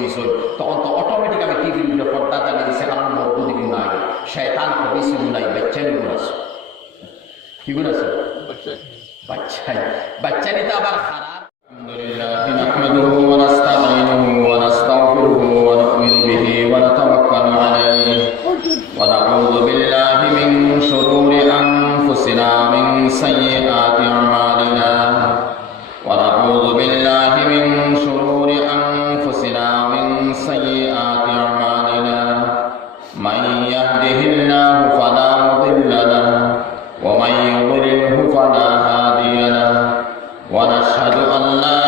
দিছ তখন তো অটোমেটিক আমি টিভির উপরে পর্দা চালিয়ে দিচ্ছে কারণ মজবুত দিবি নাই শয়তান বেশি গুণাই বাচ্চানি গুণ আছে কি গুণ আছে বাচ্চানি তো আবার খারাপ আলহামদুলিল্লাহ নাহমাদুহু ওয়া নাস্তাঈনুহু ওয়া নাস্তাগফিরুহু ওয়া নু'মিনু বিহি ওয়া নাতাওয়াক্কালু আলাইহি ওয়া নাউযু বিল্লাহি মিন শুরুরি আনফুসিনা মিন সাইয়্যাতি আমালিনা ওয়া নাউযু বিল্লাহি মিন শুরুরি আনফুসিনা মিন সাইয়্যাতি আমালিনা মান ইয়াহদিহিল্লাহু ফালা মুদিল্লা লাহু ওয়া মান ইউদ্লিলহু ফালা হাদিয়া লাহু ওয়া নাশহাদু আন লা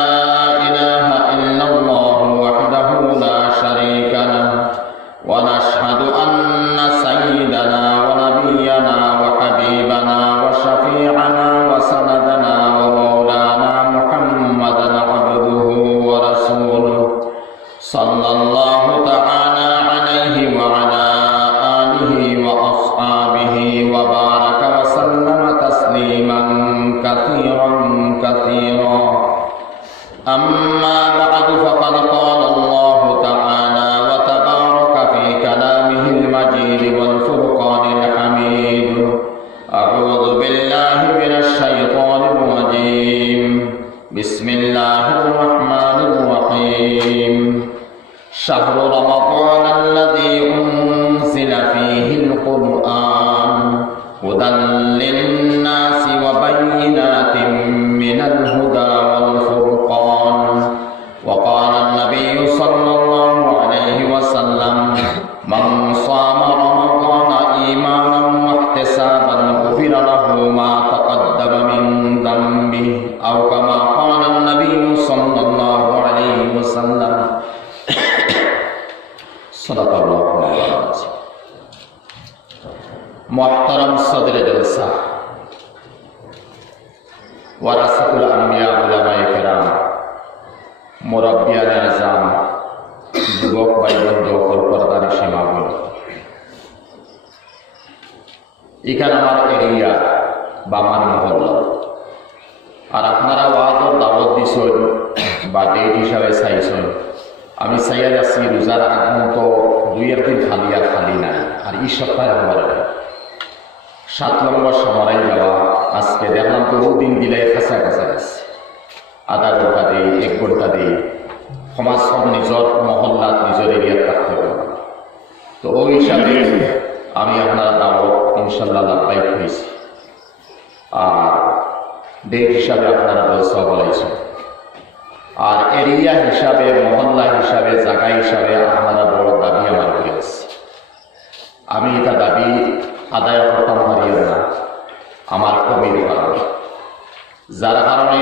ইলাহা ইল্লাল্লাহু ওয়াহদাহু লা শারীকা লাহু ওয়া নাশহাদু আন্না সাইয়্যিদানা ওয়া নাবিয়্যানা ওয়া হাবিবানা ওয়া শাফী'ানা ওয়া সানাদানা ওয়া মাওলানা মুহাম্মাদান আবদুহু ওয়া রাসূলুহু সাল্লাল্লাহু তাআলা আলাইহি ওয়া আলা আলিহি ওয়া আসহাবিহি ওয়া বারাকা ওয়া সাল্লামা তাসলিমান কাসীরান কাসীরা أما بعد فقد قال الله تعالى وتبارك في كلامه المجيد والفرقان الحميد أعوذ بالله من الشيطان الرجيم بسم الله الرحمن الرحيم شهر رمضان الذي أنزل فيه القرآن هدى للناس وبينات من الهدى والفرقان وقال النبي صلى الله عليه وسلم من صام رمضان إيمانا واحتسابا غفر له ما تقدم من ذنبه أو كما قال النبي صلى الله عليه وسلم صدق الله العظيم محترم صدر جلسہ ওয়ারাসাতুল আম্বিয়া উলামায়ে কেরাম মুরাব্বিয়ানে আযম যুবক ভাই বন্ধু কলকাতার সীমাবদ্ধ এখানে আমার এরিয়া বা আমার মহল্লা আর আপনারা ওয়াজর দাওয়াত দিছেন বা ডেট হিসাবে চাইছেন আমি চাইয়া যাচ্ছি রোজার আগমন তো 2 দিন খালি আর খালি নাই আর এই সপ্তাহে আমার 7 নম্বর সময় যাওয়া আজকে দেখলাম তো দিন দিলে কাছা কাছা গেছে আধা ঘন্টা দেই 1 ঘন্টা দেই সমাজ সব নিজের মহল্লাত নিজের এরিয়াত থাকতে হবে তো ওই হিসাবে আমি আপনার দাওয়াত ইনশাল্লাহ লাভবাই হয়েছি আর ডেট হিসাবে আপনারা বলসা বলাইছেন আর এরিয়া হিসাবে মহল্লা হিসাবে জায়গা হিসাবে আপনারা বড় দাবি আমার করে আছে আমি এটা দাবি আদায় করতাম পারিও না আমার কমির কারণে যার কারণে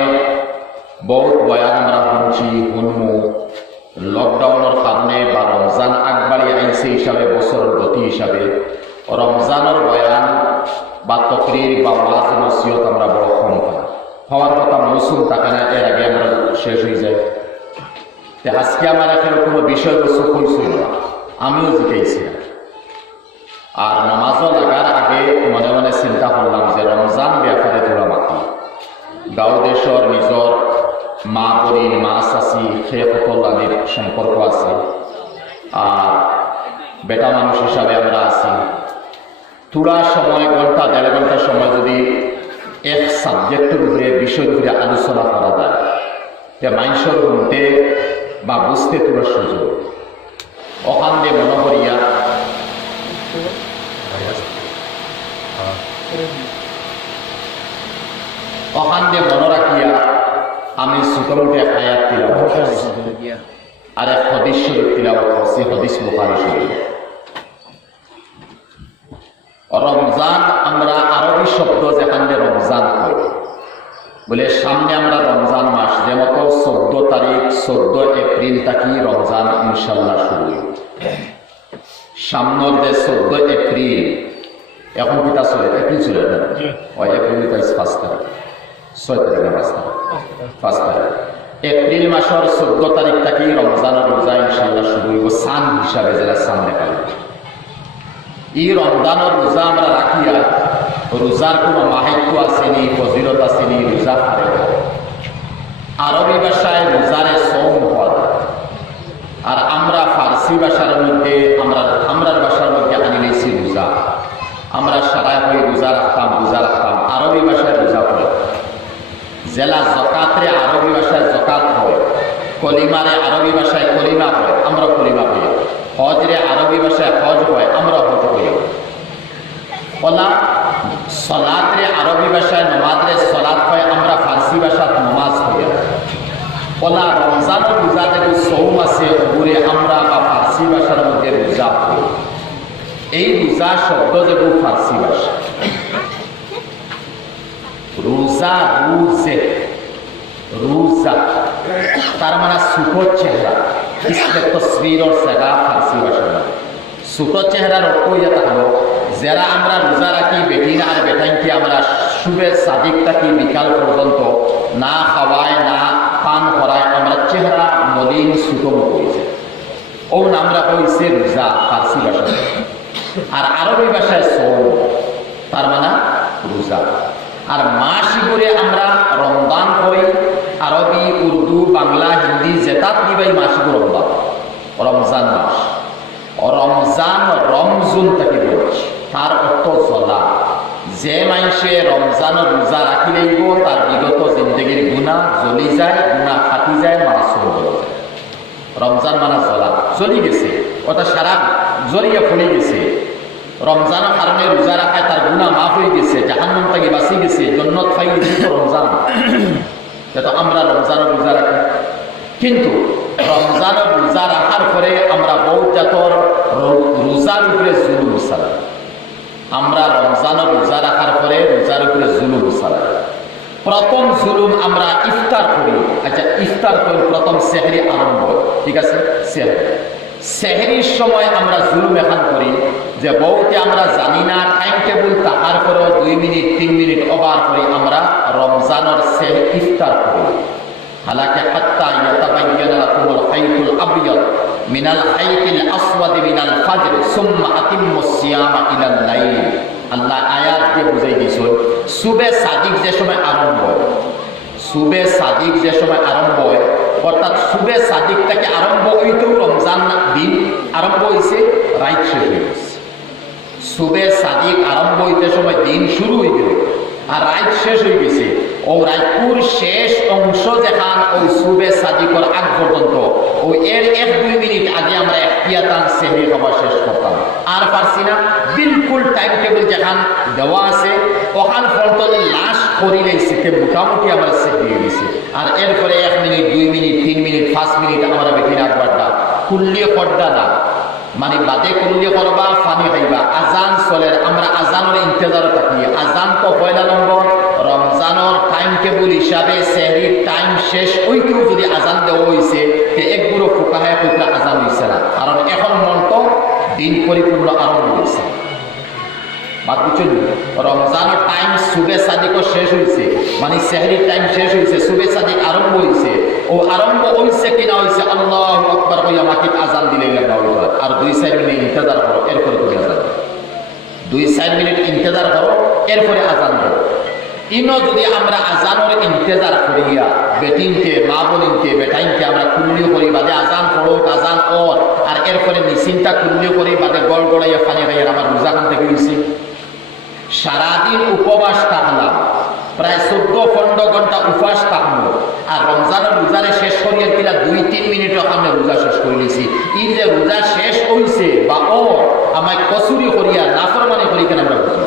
বহুত বয়ান আমরা শুনছি শুনমু লকডাউনের কারণে বা রমজান আগবাড়ি আইছে হিসাবে বছরের গতি হিসাবে রমজানের বয়ান বা তকরির বা ওয়াজ নসিহত আমরা বড় কম পাই হওয়ার কথা মৌসুম থাকে না এর আগে আমরা শেষ হয়ে যায় আজকে আমার এখানে কোনো বিষয়বস্তু কইছিল না আমিও জিতেছি না আর নামাজও লাগার আগে মনে মনে চিন্তা করলাম যে রমজান ব্যাপারে তোরা মাতি গাঁও দেশর নিজর মা বড়ি মা চাচি সেই সকলের সম্পর্ক আছে আর বেটা মানুষ হিসাবে আমরা আছি তোরা সময় ঘন্টা 1.5 ঘন্টা সময় যদি এক সাবজেক্টের উপরে বিষয়ের উপরে আলোচনা করা যায় তে মানুষের শুনতে বা বুঝতে তোরা সুযোগ ওখান দিয়ে মনে করিয়া ওখান দিয়ে মনে রাখিয়া আমি ছোটমোটে আয়াত তিলাওয়াত আর এক হাদিস শরীফ তিলাওয়াত করছি হাদিস বুখারী শরীফ রমজান আমরা আরবি শব্দ যেখানে রমজান কই বলে সামনে আমরা রমজান মাস যেমন 14 তারিখ 14 এপ্রিল থেকে রমজান ইনশাআল্লাহ শুরু সামনের যে 14 এপ্রিল এখন কিতা চলে এপ্রিল চলে ওই এপ্রিল 5 তারিখ 6 তারিখ 5 তারিখ এপ্রিল মাসের 14 তারিখ থেকে রমজানের রোজা ইনশাআল্লাহ শুরু হইব সান হিসাবে যারা সান দেখা এই রমজানের রোজা আমরা রাখিয়া রোজার কোনো মাহাত্ম্য আসেনি ফজিলত আসেনি রোজা পারে আরবি ভাষায় রোজারে সৌম হওয়া আর কালেমারে আরবি ভাষায় কলিমা হয়, আমরা কলিমা করি। হজরে আরবি ভাষায় হজ হয়, আমরা হজ করি। ওলা সলাতরে আরবি ভাষায় নমাজরে সলাত হয়, আমরা ফার্সি ভাষাত নমাজ হই। ওলা রমজান রোজাতে যে সৌম আছে ওগুলো আমরা বা ফার্সি ভাষার মধ্যে রোজা করি। এই রোজা শব্দ যে ফার্সি ভাষা, রোজা রুজে রোজা তার মানে সুখর চেহারা, ইসমে তসবিরর সেগা ফার্সি ভাষা। সুখর চেহারার অর্থ ইয়া হলো যারা আমরা রোজা রাখি বেটিন আর বেটাইনকে আমরা শুভে সাদিক থাকি বিকাল পর্যন্ত না খাওয়ায় না পান করায়, আমরা চেহারা মলিন সুগম করেছে, ও নামরা হয়েছে রোজা ফার্সি ভাষা। আর আরবি ভাষায় সৌম, তার মানে রোজা। আর মাসি করে আমরা রমজান হই, আরবি উর্দু বাংলা হিন্দি জেতাত দিবাই মাসিক রমজান, রমজান মাস। রমজান রমজুন থেকে বলছি, তার অর্থ জ্বলা। যে মানুষে রমজান রোজা রাখি লাগব তার বিগত জিন্দগির গুণা জ্বলি যায়, গুণা ফাটি যায়, মাসুম হয়ে যায়। রমজান মানে জ্বলা, জ্বলি গেছে, ওটা সারা জ্বলিয়ে ফুলে গেছে। রমজানের কারণে রোজা রাখায় তার গুণা মাফ হয়ে গেছে, জাহান্নাম থেকে বাঁচি গেছে, জন্নত পাই গেছে তো রমজান। তো আমরা রমজানের রোজা রাখি, কিন্তু রমজানের রোজা রাখার পরে আমরা বহুত জাতর রোজার উপরে জুলুম চালাই। আমরা রমজানের রোজা রাখার পরে রোজার উপরে জুলুম চালাই। প্রথম জুলুম আমরা ইফতার করি। আচ্ছা, ইফতার করি প্রথম সেহরি আরম্ভ, ঠিক আছে? সেহরির সময় আমরা জুলুম এখন করি যে বহুতে আমরা জানি না টাইম টেবিল তাহার পরেও 2 মিনিট 3 মিনিট ওভার করে আমরা রমজানের ইফতার করি। হালাকে হাত্তা ইয়াতাবায়্যানা লাকুমুল খাইতুল আবয়াদ মিনাল খাইতিল আসওয়াদি মিনাল ফাজর সুম্মা আতিম্মুস সিয়ামা ইলাল লাইল। আল্লাহ আয়াত দিয়ে বুঝাই দিয়েছেন সুবে সাদিক যে সময় আরম্ভ হয়, সুবে সাদিক যে সময় আরম্ভ হয়, অর্থাৎ সুবে সাদিক থেকে আরম্ভ হইতেও রমজান দিন আরম্ভ হয়েছে, রাইট শেষ হয়ে গেছে। সুবে সাদিক আরম্ভ হইতে সময় দিন শুরু হয়ে গেল আর রাইট শেষ হয়ে গেছে। ও রাইপুর শেষ অংশ যেখান ওই সুবে সাদিকর আগ পর্যন্ত ওই এর 1-2 মিনিট আগে আমরা এখতিয়াতান সেহরি খাবার শেষ করতাম, আর পারছি না। বিলকুল টাইম টেবিল যেখান দেওয়া আছে ওখান পর্যন্ত লাস্ট করিলেই সেতে মোটামুটি আমরা সেহরি গেছি। আর এরপরে 1 মিনিট 2 মিনিট 3 মিনিট 5 মিনিট আমরা বেশি রাখবারটা কুল্লিয়ে পর্দা না, মানে বাদে কুল্লিয়ে করবা ফানি খাইবা। আজান চলে, আমরা আজানের ইন্তজার থাকি। আজান তো পয়লা নম্বর রমজানের টাইম টেবিল হিসাবে সেহরির টাইম শেষ ওইটুকু যদি আজান দেওয়া হয়েছে তে একগুলো ফুকাহায় ফুকরা আজান হয়েছে না, কারণ এখন মন্ত দিন পরিপূর্ণ আরম্ভ হয়েছে। বাদ বুঝছেন, রমজানের টাইম সুবে সাদিকও শেষ হয়েছে, মানে সেহরির টাইম শেষ হয়েছে, সুবে সাদিক আরম্ভ হয়েছে। ও আরম্ভ হয়েছে কিনা হয়েছে আল্লাহু আকবার কইয়া মাকে আজান দিলে আর 2-4 মিনিট ইন্তজার করো, এরপরে তুমি আজান দাও। 2-4 মিনিট ইন্তজার করো, এরপরে আজান দাও। ইনো যদি আমরা আজানের ইন্তজার করিয়া বেটিনকে মা বোনিনকে বেটাইনকে আমরা কুল্লিও করি, বাদে আজান পড়ো আজান কর, আর এরপরে নিশ্চিন্তা কুল্লিও করি, বাদে গড় গড়াইয়া ফানি খাইয়া আমার রোজাখান থেকে হয়েছে। সারাদিন উপবাস থাকলাম, প্রায় 14-15 ঘন্টা উপবাস থাকলো, আর রমজানের রোজারে শেষ করিয়া কিনা 2-3 মিনিটের সামনে রোজা শেষ করে নিয়েছি। ই যে রোজা শেষ হয়েছে বা ও আমায় কসুরি করিয়া নাফরমানি করি কেন আমরা বুঝি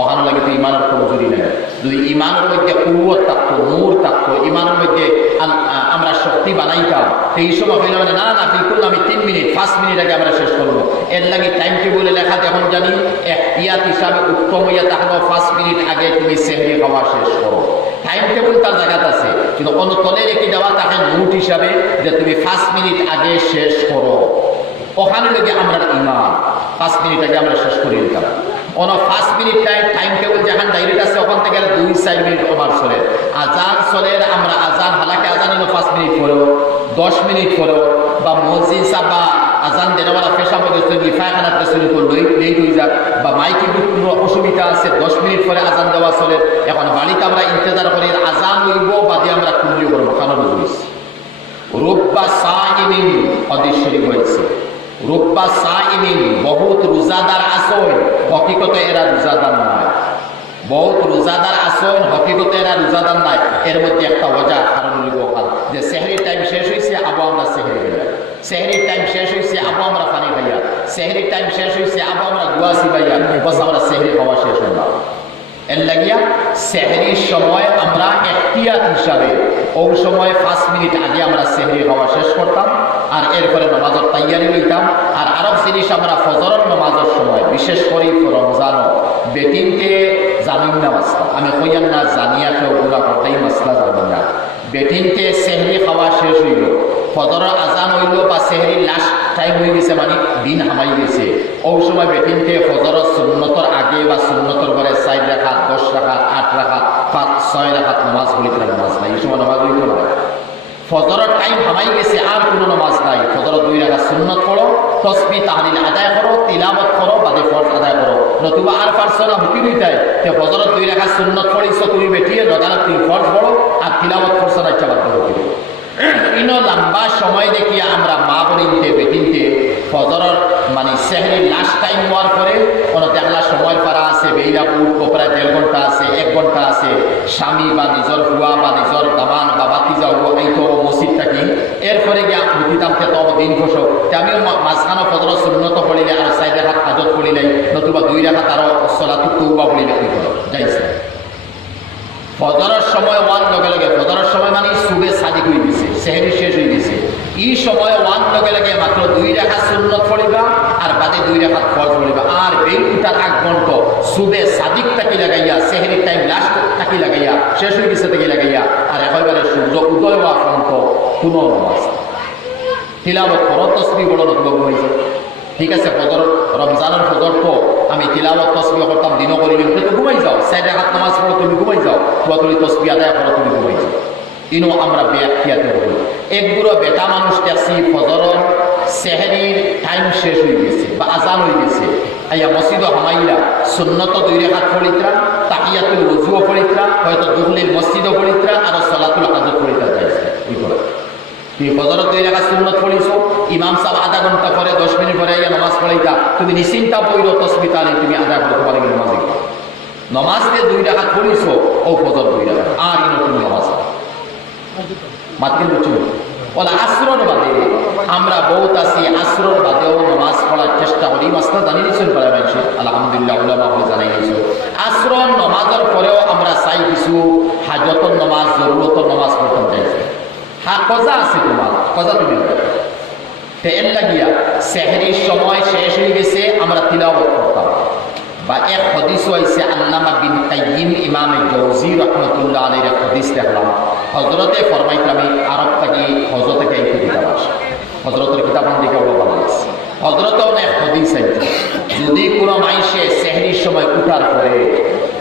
ওখানে লাগে তো ইমানের কমজোরি নেই। যদি ইমানের মধ্যে কুয়াত থাকতো, নূর থাকতো, ইমানের মধ্যে আমরা শক্তি বানাইতাম, এই সময় হইলে মানে না না বিলকুল আমি 3 মিনিট 5 মিনিট আগে আমরা শেষ করবো। এর লাগে টাইম টেবিলে লেখা এখন জানি ইয়াত হিসাবে উত্তম ইয়া তাহলে 5 মিনিট আগে তুমি সেহরি খাওয়া শেষ করো। টাইম টেবিল তার জায়গাতে আছে, কিন্তু অন্য তলে রেখে দেওয়া তাকে নোট হিসাবে যে তুমি 5 মিনিট আগে শেষ করো। ওখানে লেগে আমরা ইমান 5 মিনিট আগে আমরা শেষ করে দিতাম। অন 5 মিনিট টাইম টেবিল যেখান ডাইরেক্ট আছে ওখান থেকে 2-4 মিনিট ওভার চলে। আজান চলে, আমরা আজান হালাকে আজান 5 মিনিট পরেও 10 মিনিট পরেও বা মসজিদ বা আজান দেওয়ালা পেশা মধ্যে পায়খানা চুরি করলো লেট হয়ে যাক, বা মাইকে কোনো অসুবিধা আছে 10 মিনিট পরে আজান দেওয়া চলে। এখন বাড়িতে আমরা ইন্তজার করি আজান হইব বাদে আমরা কুল্লিও করবো, কেন বুঝেছি রোব্বা সাইমিন অদৃশ্যই হয়েছে। রোব্বা সাইমিন বহুত রোজাদার আসয়, হকিকতে এরা রোজাদার নয়। বহুত রোজাদার আসন হকিকতে এরা রোজাদার নাই এর মধ্যে একটা ওজা কারণ যে সেহরির টাইম শেষ হয়েছে আবু আমরা সেহরি খাইয়া সেহরির টাইম শেষ হয়েছে আবু আমরা পানি খাইয়া সেহরির টাইম শেষ হয়েছে আবু আমরা দুয়া সিবাইয়া বস আমরা সেহরি খাওয়া শেষ হলাম এর লাগিয়া সেহরির সময় আমরা এখতিয়াত হিসাবে ওই সময় 5 মিনিট আগে আমরা সেহরি খাওয়া শেষ করতাম আর এরপরে নামাজের তৈয়ারি লইতাম আর আরব জিনিস আমরা ফজরের নামাজের সময় বিশেষ করে রমজানও বেটিংকে জানিন না মাসলা আমি কইয়ান না জানিয়া কেউ গুণা করতেই মাসলা জানেন না বেটিংকে সেহরি খাওয়া শেষ হইল ফজরের আজান হইল বা সেহরির লাস্ট টাইম হয়ে গেছে মানে দিন হামাই গেছে ওই সময় বেটিংকে ফজরের সুন্নতর আগে বা সুন্নতর পরে 4 রাকাত 10 রাকাত 8 রাকাত 5-6 রাকাত নামাজ পড়িতে নামাজ নাই এই সময় নামাজ হইতো না ফজরের টাইম হামাই গেছে আর কোনো নামাজ নাই ফজরের 2 রাকাত সুন্নত পড়ো তাসবিহ তাহলিল আদায় করো তিলাওয়াত করো বাদে ফরজ আদায় করো নতুবা আর পারছনা হুকি দিতাই তে ফজরের 2 রাকাত সুন্নত পড়িছো তুমি বেটিয়ে নদালা তুমি ফরজ পড়ো আর তিলাওয়াত করছো না ইচ্ছা বাদ করো ইনো লম্বা সময় দেখিয়া আমরা মা বলিনতে বেটিনতে ফজরের মানে সেহরির লাস্ট টাইম হওয়ার পরে কোনো দেখলা সময় পারা আছে বেইরাপুর কোপরা 1.5 ঘন্টা আছে 1 ঘন্টা আছে স্বামী বা নিজের বুয়া বা নিজের দামান বা বাতি যাও এই তো মসজিদ থাকি এরপরে গিয়া উঠিতামতে তো দিন ফসক আমিও মাঝখানো ফজরের সুন্নত পড়িলে আর 4 রাকাত হাজত পড়িলে নতুবা 2 রাকাত আরো সলাতুত তওবা পড়িলে কি করো যাইছে ফজরের সময় ওয়ান লগে লগে ফজরের সময় মানে সুবে সাদিক হয়ে গেছে সেহরি শেষ হয়ে গেছে এই সময় ওয়ান লগে লগে মাত্র 2 রাকাত সুন্নত পড়িবা আর বাদে 2 রাকাত ফরজ পড়িবা আর বেল উঠার 1 ঘন্টা সুবে সাদিক তাকি লাগাইয়া সেহরির টাইম লাস্ট তাকি লাগাইয়া শেষ হয়ে গেছে তাকি লাগাইয়া আর একেবারে সূর্য উদয় হওয়া পর্যন্ত কোনো নামাজ তিলাওয়াত করো তাসবিহ বলো নতুবা হয়েছে ঠিক আছে ফজর রমজানের ফজর তো আমি তিলাওয়াত তাসবিহ করতাম দিনও করিলাম তো ঘুমাই যাও 4 রাকাত নামাজ পড়ো তুমি ঘুমাই যাও তুমি তাসবিহ আদায় করো তুমি ঘুমাই যাও ইনো আমরা বেয়াক্তিয়াতে করি একগুলো বেটা মানুষ দেখছি ফজরের সেহরির টাইম শেষ হয়ে গেছে বা আজান হয়ে গেছে আইয়া মসজিদ হামাইলা সুন্নত 2 রাকাত পড়িত্রা তাহিয়াতুল ওযুও পড়িত্রা হয়তো দুহলিল মসজিদও পড়িত্রা আর সালাতুল হাজত পড়িত্রা যাইছে এই করে তুমি ফজরের 2 রাকাত সুন্নত পড়িছো ইমাম সাহেব আধা ঘন্টা পরে 10 মিনিট পরে আইয়া নামাজ পড়াইতা তুমি নিশ্চিন্তা পড়িলো তাসবিহ তাহলে তুমি আধা ঘন্টা পরে নামাজ দিবা নামাজ দিয়ে 2 রাকাত পড়িছো ও ফজর 2 রাকাত আর ইনো তুমি নামাজ মাতকে বুঝছো ওলা আসরের বাদে আমরা বহুত আছি আসরের বাদেও নামাজ পড়ার চেষ্টা করি মাসলা জানি নিছেন পড়া মাইছে আলহামদুলিল্লাহ উলামা বলে জানাই নিছো আসরের নামাজের পরেও আমরা চাই কিছু হাজতের নামাজ জরুরতের নামাজ পড়তে চাইছি হ্যাঁ কজা আছে তোমার কজা তুমি এর লাগিয়া সেহরির সময় শেষ হয়ে গেছে আমরা তিলাওয়াত করতাম বা এক হাদিস হইছে আল্লামা বিন কাইয়িম ইমাম জাওজি রাহমাতুল্লাহ আলাইহির হাদিস দেখলাম হযরতে ফরমাইতে আমি আরব থেকে হযরতে কে কিতাব আছে হযরতের কিতাব দিকে বলা আছে হযরতে অনেক হাদিস আছে যদি কোনো মাইসে সেহরির সময় উঠার পরে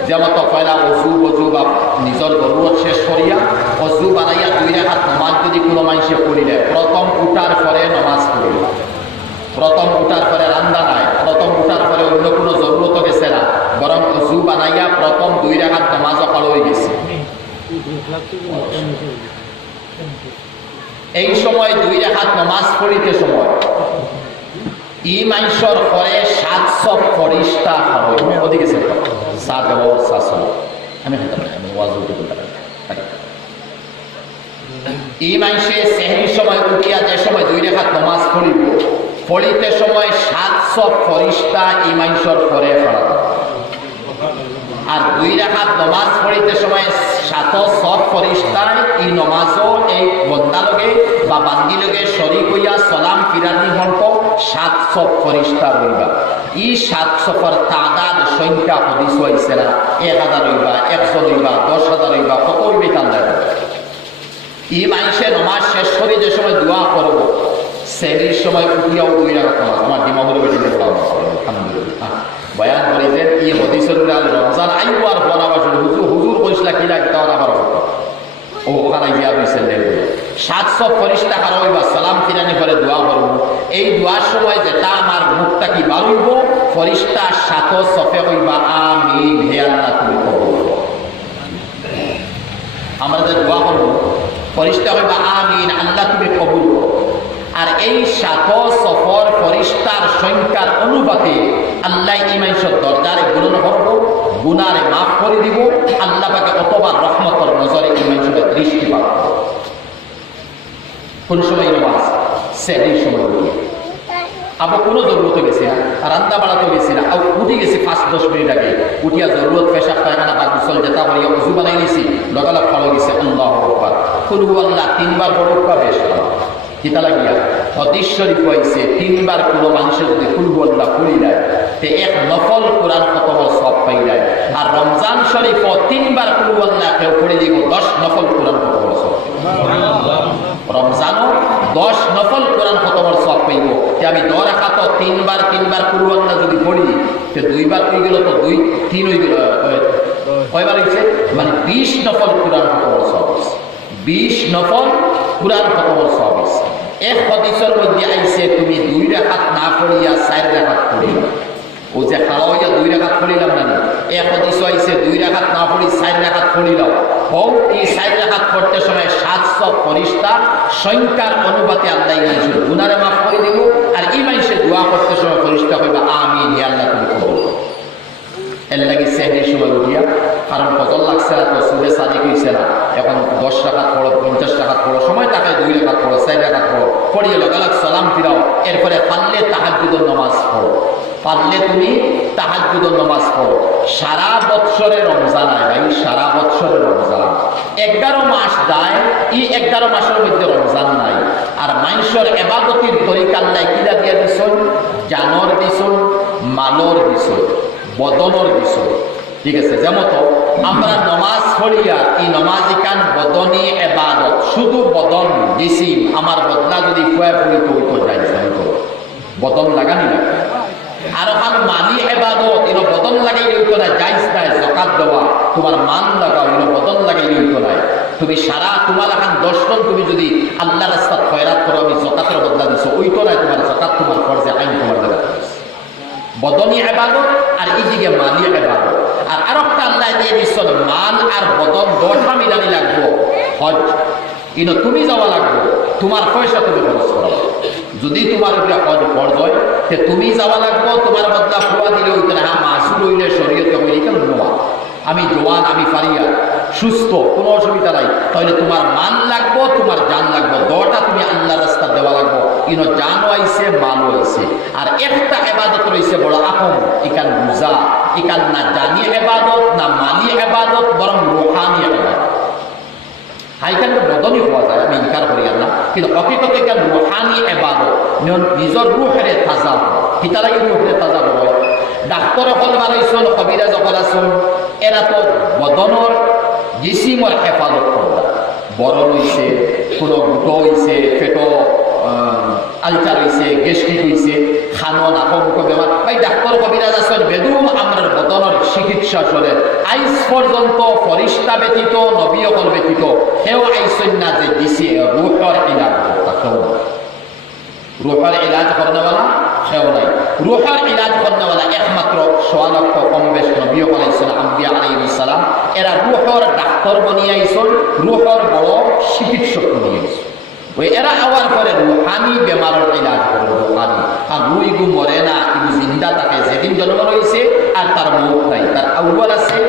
যেমন তো পয়লা ওযু বা নিজের জরুরত শেষ করিয়া ওযু বানাইয়া 2 রাকাত নামাজ যদি কোনো মাইসে পড়িলে প্রথম উঠার পরে নামাজ পড়িল প্রথম উঠার পরে রান্দা নাই প্রথম উঠার পরে অন্য কোনো জরুরত গেছে না বরং ওযু বানাইয়া প্রথম 2 রাকাত নামাজ পড়া হয়ে গেছে এই সময় 2 রাকাত নামাজ পড়িতে সময় ই মাইশর পরে 700 ফরিস্তা হয় ওদিকে গেছে 700 আমি ওয়াজ উঠে বলতে ই মাইশে সেহরির সময় উঠিয়া যে সময় 2 রাকাত নামাজ পড়িব পড়িতে সময় 700 ফরিস্তা ইমাইশর পরে পড়া আর 2 রাকাত নামাজ পড়িতে সময় 700 ফরিস্তায় এই নামাজও এই বন্দা লগে বা বান্দি লগে শরীক হইয়া সালাম ফিরানি হন্ত 700 ফরিস্তা রইবা এই 700 ফর তাদাদ সংখ্যা হাদিস হইছে না 1000 হইবা 100 হইবা 10000 হইবা কত হইবে কান্দা এই মাইশে নামাজ শেষ করে যে সময় দোয়া করব সেহরির সময় উঠিয়াও 2 রাকাত নামাজ আমার দিমাগুলো বেশি দেখলাম আলহামদুলিল্লাহ বয়ান করে যে এই হাদিসের রমজান আইব আর বলাবার জন্য হুজুর কইসলা কি লাগে তাও আবার ও ওখানে গিয়া বইছেন 700 ফরিস্তা কারো হইবা সালাম ফিরানি করে দোয়া করব এই দোয়ার সময় যেটা আমার মুখটা কি বার হইব ফরিস্তা 700 সফে হইবা আমিন হে আল্লাহ তুমি কবুল করো আমরা যে দোয়া করব ফরিস্তা হইবা আমিন আল্লাহ তুমি কবুল করো আর এই 700 ফরিস্তার সংখ্যার অনুপাতে আল্লাহ ইমাইশর দরজারে গুণন করব গুনারে মাফ করে দিব, আল্লাহ পাকে অতবার রহমতের নজরে এই মানুষের দৃষ্টিপাত করব। কোন সময় নামাজ সেহরির সময় উঠি, আবার কোনো জরুরতে গেছি না, রান্না বাড়াতে গেছি না, উঠে গেছি 5-10 মিনিট আগে, উঠিয়া জরুরত পেশাব পায়খানা বা গোসল যেটা করিয়া উজু বানাই নিছি, লগালগ ফলো গেছে আল্লাহু আকবার, কুল হুয়াল্লাহ 3 বার পড়ুক বা বেশ ভালো। কিতা লাগিয়া হাদিস শরীফ হইছে 3 বার কোনো মানুষের যদি কুল হুয়াল্লাহ পড়ি যায় তে এক নফল কোরআন খতমের সওয়াব পাই যায়। আর রমজান শরীফ 3 বার কুল হুয়াল্লাহ কেউ পড়ে দিব 10 নফল কোরআন খতমের সওয়াব। রমজানও 10 নফল কোরআন খতমের সওয়াব পাইব। যে আমি 10 রাকাত 3 বার কুল হুয়াল্লাহ যদি পড়ি তে 2 বার হয়ে গেল, তো 2 3 হয়ে গেল, কয়বার হইছে? মানে 20 নফল কোরআন খতমের সওয়াব, 20 নফল কোরআন খতমের সওয়াব। এক হাদিসের মধ্যে আইছে তুমি 2 রাকাত না পড়িয়া 4 রাকাত পড়িবা। ও যে খাওয়া হইয়া 2 রাকাত পড়িলাম না, এক হাদিস আইছে 2 রাকাত না পড়ি 4 রাকাত পড়িলাম। হোক এই 4 রাকাত পড়তে সময় 700 ফেরেশতা সংখ্যার অনুপাতে আল্লাহ মানুষের গুনারে মাফ করে দিব। আর এই মানুষের দোয়া করতে সময় ফেরেশতা কইবা আমিন, হে আল্লাহ তুমি কবুল করো। এর লাগি সেহরির সময় উঠিয়া, কারণ ফজর লাগছে না, তো সুবে সাদিক হইছে না, এখন 10 রাকাত পড়ো, 50 রাকাত পড়ো, সময় তাকে 2 রাকাত পড়ো, 4 রাকাত পড়ো, পড়িয়ে লগালগ সালাম ফিরাও। এরপরে পারলে তাহাজ্জুদের নামাজ পড়ো, পারলে তুমি তাহাজ্জুদের নামাজ পড়ো। সারা বৎসরে রমজান আয় ভাই, সারা বৎসরে রমজান 11 মাস যায়, এই 11 মাসের মধ্যে রমজান নাই। আর মানুষের ইবাদতের তরিকা আল্লাহ কিরা দিয়া দিছন? জানর দিছন, মালর দিছন, বদনর দিছন। ঠিক আছে, যেমন তো আমরা নমাজ পড়িয়া এই নমাজ কান বদনী ইবাদত, শুধু বদন দিছি, আমার বদলা যদি ফুয়া পড়ি তো ওইতো যাই তো বদন লাগানি না। আর ওখান মালি ইবাদত, এর বদন লাগাইলে ওইতো না, জায়েজ নাই। যাকাত দেওয়া, তোমার মান লাগাও, এর বদন লাগাইলে ওইতো নাই। তুমি সারা তোমার এখন 10 জন তুমি যদি আল্লাহর রাস্তায় খয়রাত করো, আমি যাকাতের বদলা দিছো, ওইতো নাই। তোমার যাকাত তোমার ফরজে আইন, তোমার জায়গা বদনী ইবাদত আর এইদিকে মালি ইবাদত। আর আরেকটা আল্লাহ দিয়ে দিচ্ছেন মাল আর বদন 2টা মিলানি লাগবো হজ। কিন্তু তুমি যাওয়া লাগবো, তোমার পয়সা তুমি খরচ করো। যদি তোমার উপরে হজ ফরজ হয় তে তুমি যাওয়া লাগবো, তোমার বদলা ফুয়া দিলে হইতো না। হ্যাঁ, মাসুল হইলে শরীয়তে হইলে কেন নোয়া, আমি জোয়ান, আমি ফারিয়া, সুস্থ, কোনো অসুবিধা নাই, তাহলে তোমার মান লাগবো, তোমার জান লাগবো, 2টা তুমি আল্লাহর রাস্তা দেওয়া লাগবো। ইনো জানও আইছে, মালও আইছে। আর একটা ইবাদত রইছে বড় আহম, ইকান বুঝা, ইকান না জানি ইবাদত না মালি ইবাদত, বরং রূহানি ইবাদত। হাইখান বদনি হওয়া যায়, আমি ইনকার করি না, কিন্তু হকিকতে ইকান রূহানি ইবাদত, নিজের রূহের তাজা। কিতা লাগে রূহের তাজা হয়? ডাক্তার হল বানাইছন, কবিরাজ হল আছেন, এরা তো বদনের জিসিমর হেফাজত করবা। বড় হইছে, কোনো গুটো হইছে, পেটো আলচার হইছে, গ্যাস্ট্রিক হইছে, খানো নাকমুখ বেমার, ভাই ডাক্তার কবিরাজ আছেন, বেদুম আমরা বদনের চিকিৎসা চলে। আইস পর্যন্ত ফরিস্তা ব্যতীত, নবী অকল ব্যতীত সেও আইসন না যে দিছে রূহর ইলাজ তাকেও না। রূহর ইলাজ করনেওয়ালা সেও নাই। রূহর ইলাজ করনেওয়ালা একমাত্র 1.25 লক্ষ কম বেশ নবী অকল আইসন, আম্বিয়া আলাইহিস সালাম। এরা রূহর ডাক্তার বনিয়ে আইসন, রূহর বড় চিকিৎসক বনিয়ে আইসন। ওই এরা আওয়ার পরে রুহানি বেমারের ইলাজ করবে। রুহানি আর রুইগু মরে না, ইগু জিন্দা থাকে, যেদিন জন্ম রয়েছে আর তার মৌত নাই, তার আউয়াল আছে,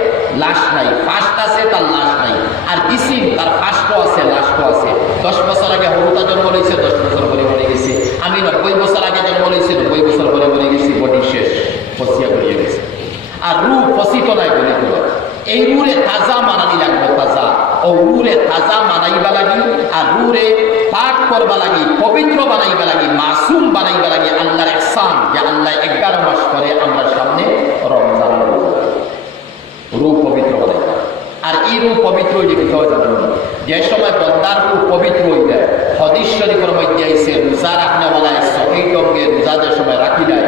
লাশ নাই, ফার্স্ট আছে, তার লাশ নাই। আর ইসিম, তার ফার্স্টও আছে, লাশও আছে। 10 বছর আগে হরুতা জন্ম রয়েছে, 10 বছর পরে মরে গেছে। আমি 90 বছর আগে জন্ম রয়েছে, 90 বছর পরে মরে গেছি, বডি শেষ, ফসিয়া করিয়ে গেছে। আর রু ফসিত নাই বলে তো এই রুরে তাজা মানানি লাগবে, তাজা ও রুরে তাজা মানাইবা লাগি। আর রুরে পাক করবা লাগি, পবিত্র বানাইবা লাগি, মাসুম বানাইবা লাগি। আল্লাহর ইহসান যে আল্লাহ 11 মাস করে আমরা সামনে রমজান রূপ পবিত্র বানাইবা। আর এই রূপ পবিত্র হইলে কোথাও যাবে না। যে সময় বন্দার রূপ পবিত্র হয়ে যায়, হাদিস শরীফের মধ্যে আইছে রোজা রাখনেওয়ালায় সহি ঢঙ্গে রোজা যে সময় রাখি দেয়,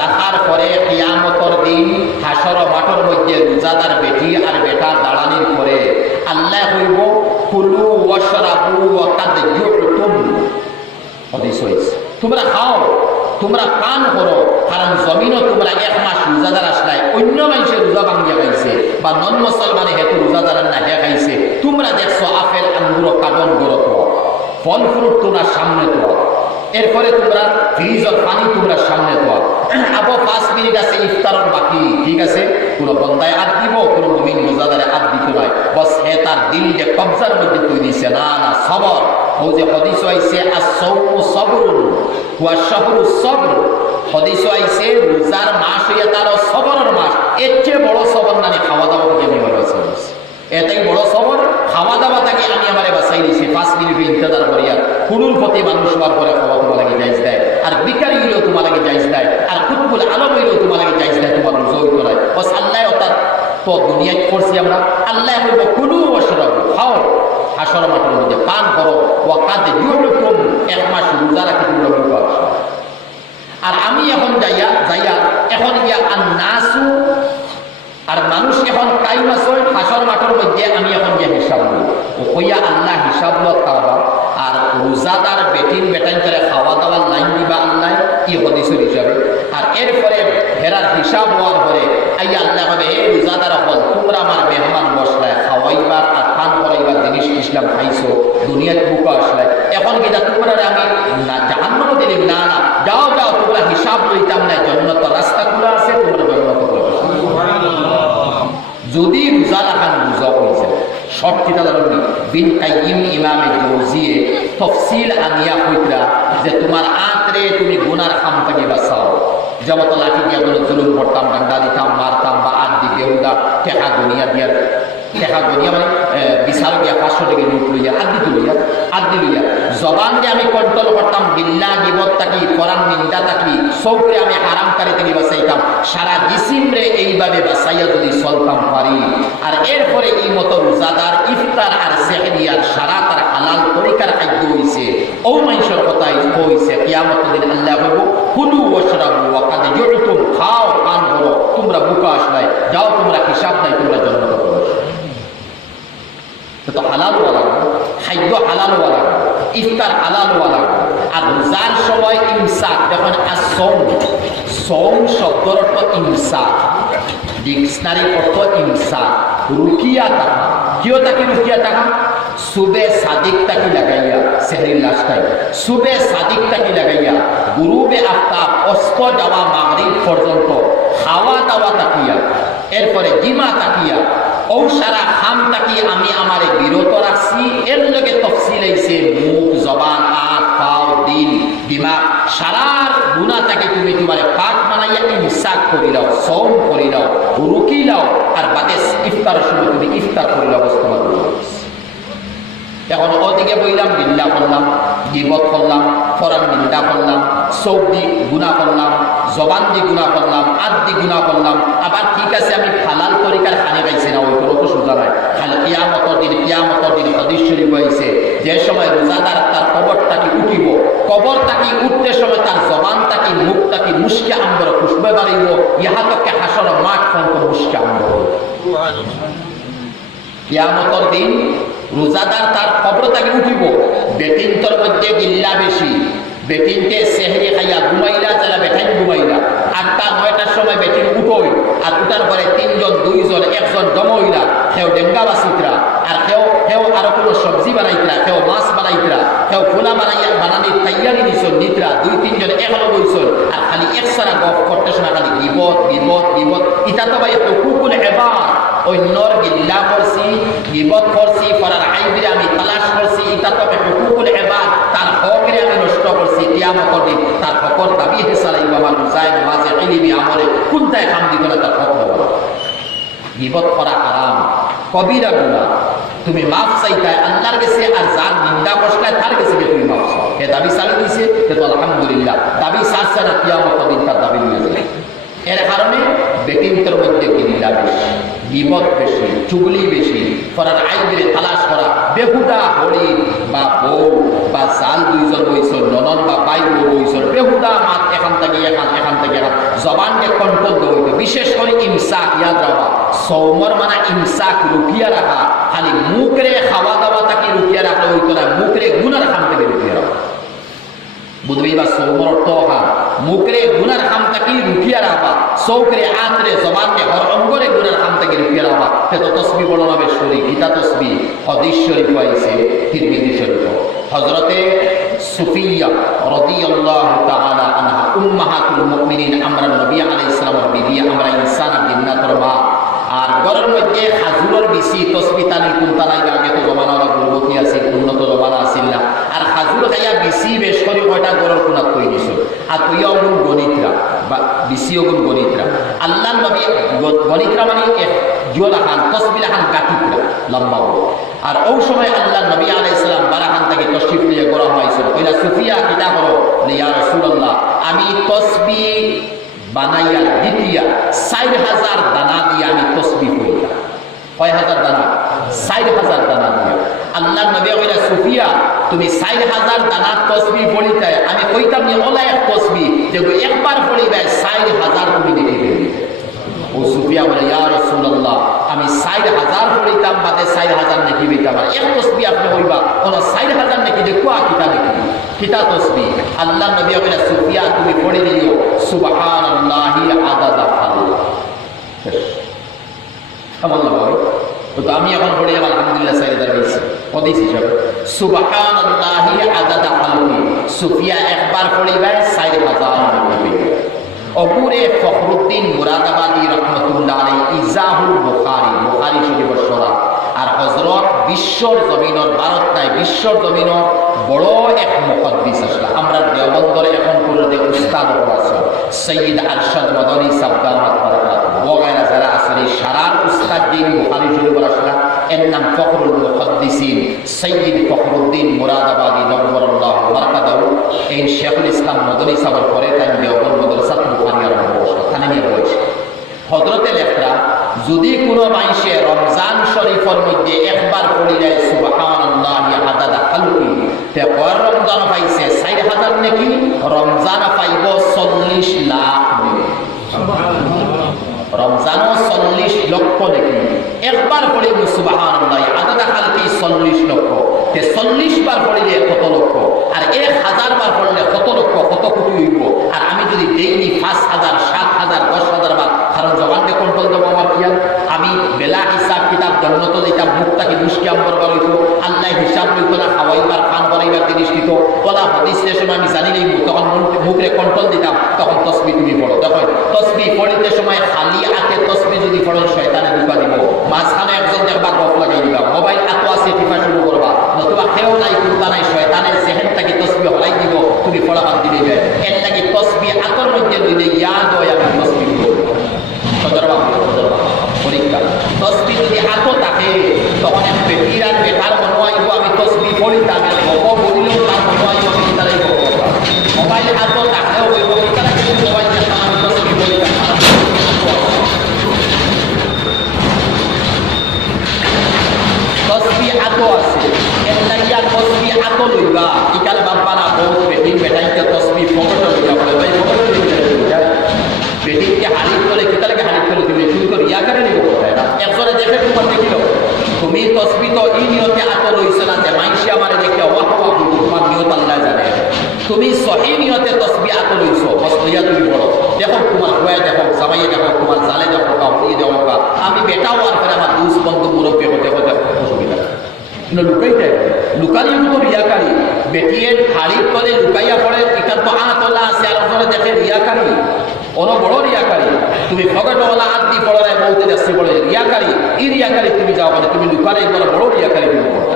রাখার পরে কিয়ামতের দিন হাসর মাঠের মধ্যে রোজাদার বেটি আর বেটা দাঁড়ানির পরে আল্লাহ হইব কুলু ওয়াশরাবু ওয়া কাদ জুতুম। হাদিস হইছে তোমরা খাও, তোমরা পান করো, কারণ জমিনও তোমরা 1 মাস রোজাদার আসলাই, অন্য মানুষের রোজা ভাঙ্গিয়া খাইছে বা নন মুসলমানে হেতু রোজাদার না হে খাইছে। তোমরা দেখছো আপেল আঙ্গুর কাটন গরো তো, ফল ফ্রুট তোমরা সামনে তো, এরপরে তোমরা ফ্রিজের পানি তোমরা সামনে তো আবো 5 মিনিট আছে ইফতারের বাকি, ঠিক আছে? কোনো বন্দায় হাত দিব, কোনো মুমিন রোজাদারে হাত দিত নয়, বস হে তার দিলকে কবজার মধ্যে তুই দিছে। না না, সবর। ও যে হাদিস আইছে আস-সাওমু সাবরুন ওয়া শাহরু সাবর, হাদিস আইছে রোজার মাস হইয়া তার সবরের মাস। এর চেয়ে বড় সবর নানি খাওয়া দাওয়া থেকে আমি বাঁচাই দিছি। এটাই বড় সবর, খাওয়া দাওয়া থেকে আমি আমারে বাঁচাই দিছি। 5 মিনিট ইন্তজার করিয়া খুনুর প্রতি মানুষ হওয়ার পরে খাওয়া তোমার লাগে জায়েজ দেয়, আর বিকারি হইলেও তোমার লাগে জায়েজ দেয়, আর কুতুবুল আলম হইলেও তোমার লাগে জায়েজ দেয়, তোমার রোজা হইতো না। বস আল্লাহ অর্থাৎ তো দুনিয়ায় করছি আমরা, আল্লাহ হইব কুলু ওয়াশরাবু, খাও হাসর মাঠের মধ্যে পান করো, ওয়াকাদ ইউলুকুম, 1 মাস রোজা রাখি তোমরা বুঝতে পারছো। আর আমি এখন যাইয়া এখন গিয়া আন্নাসু, আর মানুষ এখন কাইম আছে হাসর মাঠের মধ্যে, আমি এখন গিয়া হিসাব লই। ও কইয়া আল্লাহ হিসাব লওয়া, আর রোজাদার বেটিন বেটাইন করে খাওয়া দাওয়ার লাইন দিবা আল্লাহ, কি হদিসের হিসাবে। আর এরপরে ফেরার হিসাব হওয়ার পরে আইয়া আল্লাহ হবে, এই রোজাদার হল তোমরা আমার মেহমান বসলায়, খাওয়াইবার আর পান করাইবার জিনিস ইসলাম খাইছো, দুনিয়ায় বুকা আসলে, এখন কিনা তোমরা আমি জাহান্নামে দিলাম। না না, যাও যাও, তোমরা হিসাব লইতাম না, জন্নত রাস্তা খোলা আছে, তোমরা জন্নত করে যদি রোজা রাখান রোজা হয়েছে। সব কিতা জানি বিন কাইয়িম ইমামে জৌজিয়ে তফসিল আনিয়া কইতরা যে তোমার আঁতরে তুমি গুনার খাম থেকে বাঁচাও, যেমন লাঠি দিয়া কোনো জুলুম করতাম, ডান্ডা দিতাম, মারতাম, বা আদ দি বেহুদা টেকা গনিয়া দিয়ার, টেকা গনিয়া মানে বিচার গিয়া 500 টাকা নোট লইয়া আদ দি লইয়া জবান দিয়ে আমি কন্ট্রোল করতাম, বিল্লাহ গিবত থাকি, কোরআন নিন্দা থাকি, সৌকে আমি হারামকারী থেকে বাঁচাইতাম, সারা জিসিম রে এইভাবে বাঁচাইয়া যদি চলতাম পারি। আর এরপরে এই মতো রোজাদার ইফতার আর সেহরি আর সারা তার হালাল তরিকার খাদ্য হইছে, ও মানুষের কথাই হইছে কিয়ামত দিন আল্লাহ হইব কুলু ওয়াশরাবু ওয়াকাদ জু'তুম, খাও পান করো, তোমরা বুকা আসলাই, যাও তোমরা হিসাব নাই, তোমরা জন্নত করো। তো হালাল ওয়ালা খাদ্য, হালাল ওয়ালা ইফতার, হালাল ওয়ালা। আর রোজার সময় ইমসাক, দেখুন সৌম শব্দর অর্থ ইমসাক, ডিকশনারি অর্থ ইমসাক, রুকিয়া থাকা। কিয় তাকে রুকিয়া থাকা? সুবে সাদিক তাকি লাগাইয়া, সেহরির লাস্টাই সুবে সাদিক তাকি লাগাইয়া গুরুবে আফতাব অস্ত যাওয়া মাগরিব পর্যন্ত খাওয়া দাওয়া তাকিয়া, এরপরে জিমা তাকিয়া, ও সারা খাম তাকি আমি আমারে বিরত রাখছি। এর লগে তফসিল আইছে মুখ, জবান, হাত, পাও, দিল, দিমাগ, সারার গুণা তাকে তুমি তোমারে পাক বানাইয়া ইমসাক করি দাও, সওম করি দাও, রুকি দাও, আর বাদে ইফতারের সময় তুমি ইফতার করি দাও। এখন ওদিকে বললাম বিল্লাহ করলাম, গিবত করলাম, ফরান নিন্দা করলাম, চোখ দি গুণা করলাম, জবান দি গুণা করলাম, হাত দি গুণা করলাম। আবার ঠিক আছে আমি হালাল তরিকার খানি খাইছি না, ওই কোনো তো সোজা নাই। খালি কিয়ামতের দিন হাদিস শরীফ হয়েছে, যে সময় রোজাদার তার কবরটাকে উঠিব, কবরটাকে উঠতে সময় তার জবানটাকে মুখটাকে মুশকে আম্বর খুশবে বাড়িব, ইহাতকে হাসর মাঠ ফন্ত মুশকে আম্বর। কিয়ামতের দিন রোজাদার তার কবরটাকে উঠিব, বেটিনতর মধ্যে গিল্লা বেশি, বেটিনতে সেহরি খাইয়া ঘুমাইলা, যারা বেটাইন ঘুমাইলা, 8টা-9টার সময় বেটিন উঠোই, আর উঠার পরে 3জন 2জন 1জন জমইলা, কেউ ডেঙ্গা বাসিতরা, আর কেউ আরো কোনো সবজি বানাইতরা, কেউ মাছ বানাইতরা, কেউ ফুলা বানানির তৈয়ারি নিছন নিতরা, 2-3জন এখনো বইছন, আর খালি একসারা গপ করতে শোনা খালি বিপদ। ইটা তো ভাই হুকুকুল ইবাদ, অন্যর গিল্লা করছি, গিবত করছি, পরার আইবিরে আমি তালাশ করছি, এটা তো হুকুকুল ইবাদ, তার হকরে আমি নষ্ট করছি। কিয়ামতের দিন তার হকর দাবি হেসালাইব আমার রোজায়, নামাজে, ইলমি, আমলে কোনটায় কাম দিত না, তার হক হওয়া। গিবত করা হারাম, কবিরা গুনাহ, তুমি মাফ চাইতাই আল্লাহর কাছে, আর যার নিন্দা করছলাই তার কাছে তুমি মাফ চাও। হে দাবি চালিয়ে দিছে, তো আলহামদুলিল্লাহ। দাবি চাচ্ছে না, কিয়ামতের দিন তার দাবি নিয়ে যাবে। এর কারণে বেটিনদের মধ্যে গিল্লা বেশি, গিবত বেশি, চুগলি বেশি, ফরার আইবিরে তালাশ করা, বেহুদা হরি বা বউ বা জাল 2জন বইছর, ননন বা পাই বউ বইছর, বেহুদা মাত এখান থেকে এখান জবানকে কন্ট্রোল দেওয়া। বিশেষ করে ইমসাক, ইয়াদ রাখা, সৌমর মানে ইমসাক, রুকিয়া রাখা। খালি মুখরে খাওয়া দাওয়া তাকে রুকিয়া রাখলে হইতো না, মুখরে গুনার খাম থেকে রুকিয়া রাখা। বুঝবি বা সৌমর অর্থ হা মুখরে গুনার খাম তাকে রুকিয়া রাখা, চৌকরে আতরে জবানকে হর অঙ্গরে গুনার খাম থেকে রুকিয়া রাখা। সে তো তসবি বড় নামে শরীফ, গীতা তসবি, হাদিস শরীফ হয়েছে, তিরমিজি শরীফ। হযরতে সুফিয়া রাদিয়াল্লাহু তাআলা আনহা উম্মাহাতুল মুমিনিন আমরা নবী আলাইহিস সালামের বিবি আমরা ইনসান জিন্নাতের মা আর ঘরের মধ্যে খাজুরের বেশি তসবিতানি কুন্তালাই আগে তো জমানা গুরবতী আছে উন্নত জমানা আছিল না আর খাজুর খাইয়া বেশি বেশ করে কয়টা ঘরের কোনাত কই দিছো আর তুইও গুণ গণিতরা বা বেশিও গুণ গণিতরা আল্লাহ নবী গণিতরা মানে এক জোলাখান তসবিলাখান গাতিকরা লম্বা আর ওই সময় আল্লাহ নবী আলাইহিস সালাম বারাখান থেকে তশরিফ নিয়ে করা হয়েছিল কইলা সুফিয়া কিতা করো ইয়া রাসূলুল্লাহ আমি তসবি বানাইয়া দ্বিতীয়া 4000 দানা দিয়ে আমি তসবি করিতাম কয় হাজার দানা 4000 দানা দিয়ে আল্লাহ নবী কইলা সুফিয়া তুমি 4000 দানা তসবি পড়িতে আমি কইতাম নি ওলা এক তসবি যে একবার পড়িবে 4000 তুমি দেখে দিবে ও সুফিয়া বলে ইয়া রাসূলুল্লাহ আমি 4000 পড়িতাম বাদে 4000 নাকি দিতাম আর এক তসবি আপনি কইবা ওনা 4000 নাকি দেখো কিতা দেখি কিতা তসবি আল্লাহ নবী বলে সুফিয়া তুমি পড়ে দিও সুবহানাল্লাহি আদাদা খালক আল্লাহ বলে তো আমি এখন পড়ি আলহামদুলিল্লাহ 4000 হইছে কদিস হিসাব সুবহানাল্লাহি আদাদা খালকি সুফিয়া একবার পড়িবা 4000 নাকি অপুরে ফখরুদ্দিন মুরাদাবাদী রহমতুল্লাহ আলাইহি ইজাহুল বুখারী বুখারী শরীফের সরা আর হযরত বিশ্বর জমিনের ভারত নাই বিশ্বর জমিনের বড় এক মুহাদ্দিস আসলে আমরা দেওবন্দরে এখন পুরোতে উস্তাদ আছে সৈয়দ আরশাদ মাদানী সাবদার বারাকাত ওগায়রা যারা আছে সারার উস্তাদ যিনি বুখারী শরীফের আসলে এর নাম ফখরুল মুহাদ্দিসিন সৈয়দ ফখরুদ্দিন মুরাদাবাদী নববরুল্লাহ বারাকাতুহু এই শেখুল ইসলাম মাদানী সাহেবের পরে তাই দেওবন্দ মাদ্রাসা বুখারী আর ওখানে নিয়ে বলেছে হযরতে লেখরা যদি কোনো মানুষে রমজান শরীফের মধ্যে একবার পড়ে যায় সুবহানাল্লাহি আদাদা খালকি তে পর রমজান পাইছে 4000 নাকি রমজান পাইব 40 লাখ রমজান 40 লক্ষ নাকি একবার পড়িব সুবহানাল্লাহি আদাদা খালকি 40 লক্ষ তে 40 বার পড়িলে কত লক্ষ আর 1000 বার পড়লে কত লক্ষ কত কোটি হইব আর আমি যদি ডেইলি 5000 7000 10000 বার কারণ জবানকে কন্ট্রোল দেবো আমার কিয়াল আমি বেলা হিসাব কিতাব জন্নত যেটা মুখটাকে দুষ্কিয়াম করবার হইতো আল্লাহ হিসাব লইতো না খাওয়াইবার পান করাইবার জিনিস দিত বলা হাদিস সময় আমি জানি নেই তখন মুখে কন্ট্রোল দিতাম তখন তসবি তুমি পড়ো দেখো তসবি পড়িতে সময় খালি হাতে তসবি যদি পড়ো শয়তানে দুপা দিব মাঝখানে একজন দেখবা গপ লাগাই দিবা মোবাইল এত আছে টিপা শুরু করবা নতুবা খেয়েও নাই কুর্তা নাই শয়তানের জেহেনটাকে তসবি হলাই দিব তুমি পড়া বাদ দিলে যায় এর লাগে তসবি আতর মধ্যে দিলে ইয়াদ হয় আমি তসবি পরীক্ষা তসবি যদি হাত থাকে তখন এক বেটির আর বেটার মনে আইব আমি তসবি পড়িতাম গপ বলিলেও তার মনে আইব আমি তারাই মোবাইল হাত থাকলেও হইব তারা কিন্তু মোবাইল দেখতাম আমি তসবি পড়িতাম তসবি হাত আছে একটা ইয়া তসবি হাত লইবা ইকাল বাপ্পা না বহুত বেটির বেটাইতে তসবি ফটো লইবা বলে ভাই ফটো লইবা বেটিকে হারিয়ে তোলে কিতালকে হারিয়ে তোলে তুমি তুই তো রিয়া করে নিব একজনে দেখে তোমার দেখিল তুমি তসবি তো এই নিয়তে আত লইছো না যে মাইসে আমার দেখে ওয়াহ ওয়াহ তোমার নিয়ত আল্লাহ জানে তুমি সহি নিয়তে তসবি আত লইছো বস লইয়া তুমি বড় দেখো তোমার গোয়া দেখো জামাইয়ে দেখো তোমার জালে দেখো কাউকে দেখো আমি বেটাও আর ফের আমার দুস বন্ধু মুরব্বী হতে হতে অসুবিধা কিন্তু লুকাইতে লুকানি তো রিয়াকারী বেটিয়ে হাড়ির তলে লুকাইয়া পড়ে এটা তো আতলা আছে আর ওখানে দেখে রিয়াকারী অন বড় রিয়াকারী তুমি ফগটওয়ালা হাত দিয়ে পড়ো না বলতে যাচ্ছি বলে রিয়াকারী এই রিয়াকারী তুমি যাও মানে তুমি লুকারে বড় রিয়াকারী তুমি পড়ো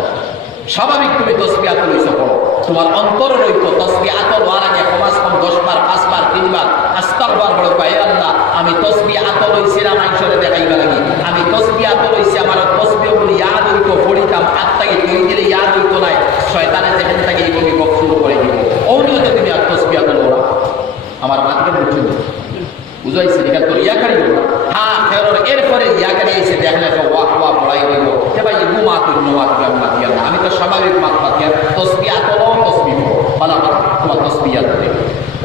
স্বাভাবিক তুমি তসবি আত লইছো পড়ো তোমার অন্তর রইতো তসবি আত লওয়ার আগে কমাস কম 10 বার 5 বার 3 বার আস্তাগফার বড় কয় আল্লাহ আমি তসবি আত লইছিলাম আইসরে দেখাইবা লাগি আমি তসবি আত লইছি আমার তসবি বলি ইয়াদ হইতো পড়িতাম আত্মাকে তুই দিলে ইয়াদ হইতো না শয়তানের যেখান থেকে এই বলি বক শুরু করে দিব অন্যতে তুমি আর তসবি আত লও আমার মাথাকে বুঝছো বুঝাইছে এটা তো রিয়াকারী হলো হ্যাঁ ফেরর এরপরে রিয়াকারী এসে দেখলে তো ওয়াহ ওয়াহ বড়াই দিব যে ভাই এগু মাত নোয়াত মাতিয়া না আমি তো স্বাভাবিক মাত পাতিয়া তসবি আতলো তসবি বলা তোমার তসবি আত দেবে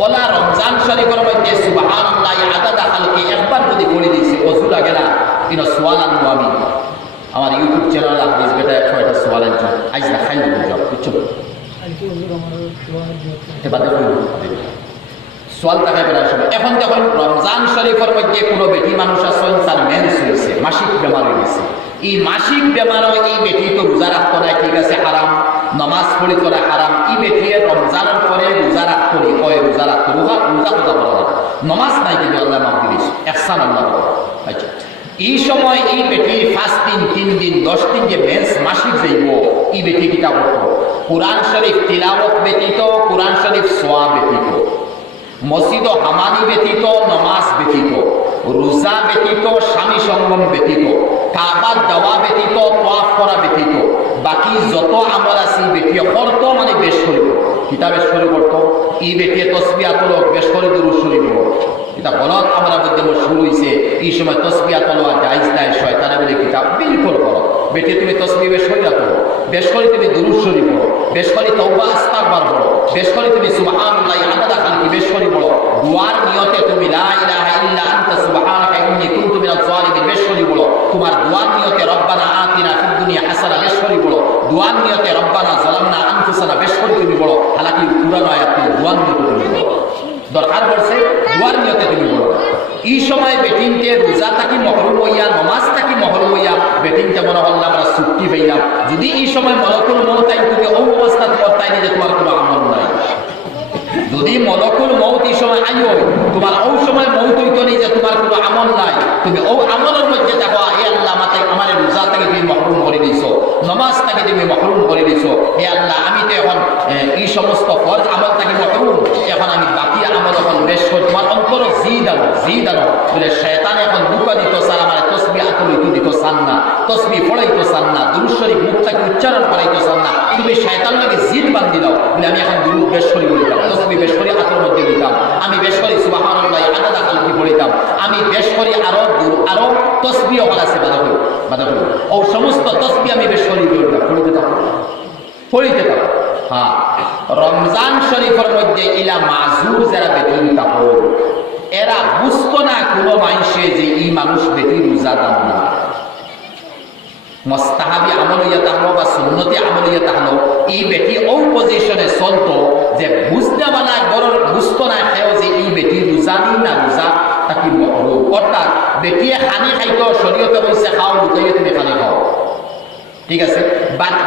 ওলা রমজান শরীফের মধ্যে সুবহানাল্লাহি আদাদা খালকি একবার যদি বলে দিয়েছি অজু লাগে না ইনো সোয়াল আনবো আমি আমার ইউটিউব চ্যানেল হাদিস বেটা 100টা সোয়াল আনছো আজ না খাই দিব যাও বুঝছো এবারে সোয়াল তাকাই বেড়া আসবে এখন দেখুন রমজান শরীফের মধ্যে কোনো বেটি মানুষ আছেন তার মেন্স হয়েছে মাসিক বেমার হয়ে গেছে এই মাসিক বেমার এই বেটি তো রোজা রাখতো না ঠিক আছে হারাম নমাজ পড়ি করা হারাম, ই বেটিয়ে রমজানের পরে রোজা রাখ করি, কয় রোজা রাখ করি, রোজা কথা বলা না, নমাজ নাই কিন্তু আল্লাহ মাফ দিস, একসান আল্লাহ। আচ্ছা, এই সময় এই বেটি 5 দিন 3 দিন 10 দিন যে মেন্স মাসিক যাইব, এই বেটি কিতা করতো? কুরআন শরীফ তিলাওয়াত ব্যতীত, কুরআন শরীফ সোয়া ব্যতীত, মসজিদ ও হামানি ব্যতীত, নমাজ ব্যতীত, রোজা ব্যতীত, স্বামী সঙ্গম ব্যতীত, কাবা যাওয়া ব্যতীত, তোয়াফ করা ব্যতীত, বাকি যত আমল আছে বেটিয়ে করতো, মানে বেশ করিব। কিতা বেশ করে করতো? ই বেটিয়ে তসবিয়া তোলক, বেশ করে দুরূদ শরীফ পড়ো। এটা গলত আমরা মধ্যে শুরু হয়েছে, এই সময় তসবিয়া তোলা জায়েজ নাই, শয়তানে বলে কিতাব বিলকুল করো। বেটি তুমি তসবি বেশ করিয়া তোলো, বেশ করে তুমি দুরূদ শরীফ পড়ো, বেশ করে তওবা ইস্তিগফার পড়ো, বেশ করে তুমি সুবহানাল্লাহ আদাদা খালকি বেশ করে পড়ো। দুয়ার নিয়তে তুমি লা ইলাহা ইল্লা আনতা সুবহানাকা ইন্নী কুনতু মিনাজ জালিমিন বেশ করে পড়ো। তোমার দুয়ার নিয়তে রব্বানা আতিনা ফিদ দুনিয়া হাসানা বেশ করে পড়ো। দুয়ার নিয়তে রব্বানা যালামনা আনফুসানা বেশ করে তুমি পড়ো। হালাকি পুরানো আয়াত দুয়ার নিয়তে তুমি পড়ো, দরকার পড়ছে দুয়ার নিয়তে তুমি পড়ো। এই সময় বেটিনকে রোজা থাকি মহরুম হইয়া, নমাজ থাকি মহরুম হইয়া, বেটিনকে মনে হল আমরা চুক্তি পাইলাম। যদি এই সময় মলকুল মৌত আইন, তুমি ও অবস্থা করতাই যে তোমার কোনো আমল নাই। যদি মলকুল মৌত এই সময় আই হয়, তোমার ও সময় মৌত হইতো নেই যে তোমার কোনো আমল নাই, তুমি ও আমলের মধ্যে দেখো, এ আল্লাহ মাতাই আমার রোজা থেকে তুমি মহরুম করে দিছ, নমাজ থেকে তুমি মহরুম করে দিছ, হে আল্লাহ আমি তো এখন এই সমস্ত ফরজ আমল থেকে মহরুম, এখন আমি বাকি আমল এখন বেশ করি। তোমার অন্তর জি দানো বলে শয়তান এখন দুঃখ দিত, স্যার আমার তসবি আতলইতো দিত চান না, তসবি পড়াইতো চান না, দুরূদ শরীফ মুখটাকে উচ্চারণ করাইতো চান না, তুমি শয়তান লাগে জিদ বান্ধি দাও বলে আমি এখন দুরূদ বেশ করি বলিতাম, তসবি বেশ করি আতর মধ্যে দিতাম, আমি বেশ করি সুবহানাল্লাহ আদাদা খালকি পড়িতাম, আমি বেশ করি আরো তসবি হল আছে বাধা করি ও সমস্ত তসবি আমি বেশ করি পড়িতে থাকো। হ্যাঁ, রমজান শরীফের মধ্যে ইলা মাজুর যারা বেতন কাপড়, এরা বুঝতো না কোনো মানুষে যে এই মানুষ বেটি রোজা দাম না, মুস্তাহাবি আমল ইয়া তাহলো বা সুন্নতি আমল ইয়া তাহলো, এই বেটি ও পজিশনে চলতো যে বুঝতে বানা গরর বুঝতো না সেও যে এই বেটি রোজা নি না রোজা তাকে মহরুম। অর্থাৎ বেটিয়ে খানি খাইতো, শরীয়তে বলছে খাও, লুকাইয়ে তুমি খানি খাও, ঠিক আছে।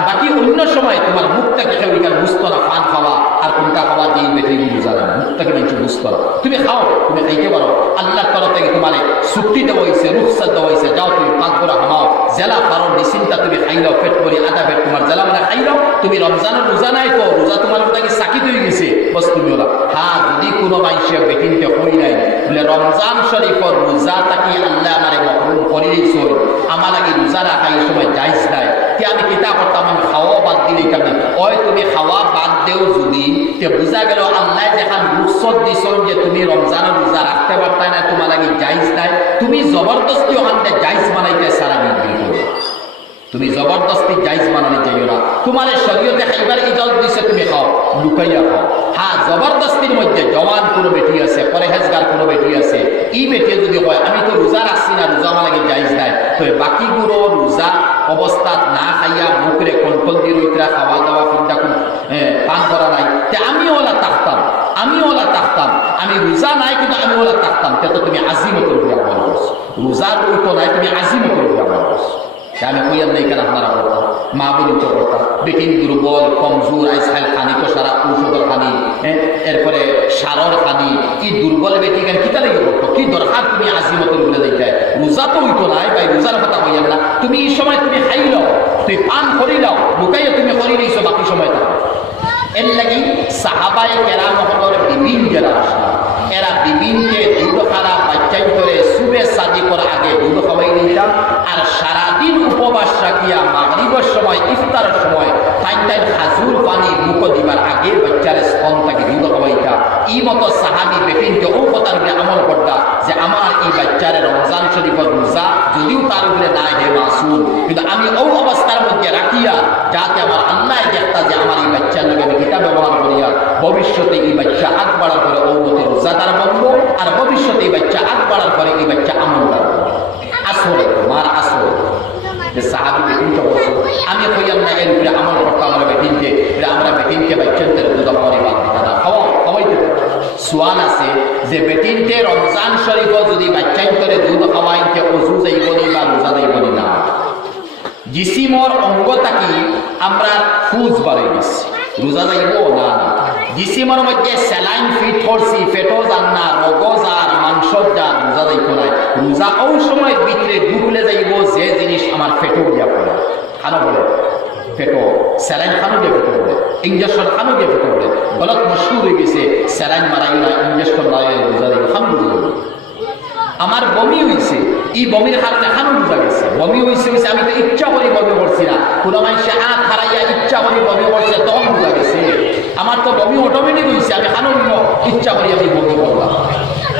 বাকি অন্য সময় তোমার মুখটাকে কেউ বুঝতো না, পান খাওয়া আর কোনটা খাওয়া যে বেটি রোজা না, মুখটাকে মানুষ বুঝতো না। তুমি খাও, তুমি খাইতে পারো, আল্লাহর তরফ থেকে তোমার চুক্তি দেওয়া হয়েছে, রুখসাত দেওয়া হয়েছে, যাও তুমি পাক করে খামাও, জেলা পারো নিশ্চিন্তা তুমি খাইলাও, পেট করে আধা পেট তোমার জেলা মানে খাইলাও। তুমি রমজানের রোজা নাই তো, রোজা তোমার ওটাকে সাকিত হয়ে গেছে, বস তুমি ওরা। হ্যাঁ, যদি কোনো মানুষের বেটিনতে হই নাই বলে রমজান শরীফর রোজা তাকে আল্লাহ আমারে মহরুম করে দিয়েছ, আমার লাগে রোজা রাখা এই সময় জায়েজ নাই, কে আমি কিতা করতাম, আমি খাওয়া বাদ দিলে কেমনি ওই তুমি খাওয়া বাদ দেও যদি, তে বোঝা গেল আল্লাহ যেখান রুখসত দিছ যে তুমি রমজানের রোজা রাখতে পারতাই না, তোমার লাগে জায়েজ নাই, তুমি জবরদস্তি ওখানটা জায়েজ বানাইতে সারা বিক্রি করো, তুমি জবরদস্তি জায়েজ বানানি যাইও না। তোমার শরীয়তে খাইবার ইজাজত দিছে, তুমি খাও, লুকাইয়া খাও। হ্যাঁ, জবরদস্তির মধ্যে জওয়ান কোনো বেটি আছে, পরেহেজগার কোনো বেটি আছে, এই বেটি যদি কয় আমি তো রোজা রাখছি না, রোজা আমার লাগে জায়েজ নাই, তো বাকিগুলো রোজা অবস্থাত না খাইয়া মুখরে কন্ট্রোল দিয়ে রইতরা, খাওয়া দাওয়া ফিরটা পান করা নাই, তে আমি ওলা তাকতাম, আমি রোজা নাই কিন্তু আমি ওলা তাকতাম, তে তো তুমি আজিমত রুপিয়া আমল করছো, রোজার উল্টো নাই, তুমি আজিমত রুপিয়া আমল করছো। আমি কইয়ার নাই কেন আপনারা করতাম, মা বলি তো করতাম, বেটিন দুর্বল কমজোর আইসাইল খানি তো সারা ঔষধের খানি, এরপরে সারর খানি, কি দুর্বল বেটি কেন কিতা লেগে করতো, কি দরকার তুমি আজিমতের বলে দিতে, রোজা তো হইতো নাই ভাই, রোজার কথা কইয়ার না, তুমি এই সময় তুমি খাই লও, তুই পান করি লও, লুকাইয়া তুমি করি নিয়েছো বাকি সময় থাকো। এর লাগি সাহাবায়ে কেরাম হলর বিভিন্ন যারা আসলা, এরা বিভিন্নকে দুধ খারা বাচ্চাই করে সুবে সাদি করার আগে দুধ খাওয়াই নিতাম, আর সারাদিন উপবাস রাখিয়া মাগরিবের সময় ইফতারের সময় টাইম খাজুর পানি মুখ দিবার আগে বাচ্চার স্তন তাকে দুধ খাওয়াইতা। এই মতো সাহাবি বেটিনকে ও কথার উপরে আমল করতা যে আমার এই বাচ্চারে রমজান শরীফের রোজা যদিও তার উপরে না হে মাসুম, কিন্তু আমি ও অবস্থার মধ্যে রাখিয়া যাতে আমার আল্লাহ দেখতা যে আমার এই বাচ্চার লোক আমি কিতাব ব্যবহার করিয়া ভবিষ্যতে এই বাচ্চা আগ বাড়ার পরে ও মতো রোজাদার বলবো, আর ভবিষ্যতে এই বাচ্চা আগ বাড়ার পরে এই বাচ্চা আমলদার আসলে মার আসলে যে সাহাবি বেটিনকে বলছো, আমি কইয়াম না এর উপরে আমল করতাম আমরা বেটিনকে, আমরা বেটিনকে বাচ্চাদের দুধ খাওয়ানি বাদ দিতাম না, খাওয়াইতে সোয়াল আছে যে বেটিনকে রমজান শরীফ যদি বাচ্চাইন্তরে দুধ খাওয়াইতে অজু যাইবনি বা রোজা যাইবনি না, জিসিমর অঙ্গ থাকি আমরা ফুজ বাড়াই গেছি রোজা যাইব না না জিসিমর মধ্যে স্যালাইন ফিট করছি ফেটো যান না রোগ যার মাংস যার রোজা যাইব না রোজা ও সময় ভিতরে ঢুকলে যাইব যে জিনিস আমার ফেটো গিয়া পড়ে খানো বলে ফেটো স্যালাইন খানো গিয়ে ফেটো বলে ইঞ্জেকশন খানো গিয়ে ফেটো বলে গলত মশহুর হয়ে গেছে স্যালাইন মারাই না ইঞ্জেকশন মারাই রোজা যাইব খান আমার বমি হয়েছে এই বমির কারণে খানো বোঝা গেছে বমি হয়েছে আমি তো ইচ্ছা করি বমি করছি না কোনো মানুষে হাত হারাইয়া ইচ্ছা করি বমি করছে তখন বোঝা গেছে আমার তো বমি অটোমেটিক হয়েছে আমি খানো ইচ্ছা করি আমি বমি করলাম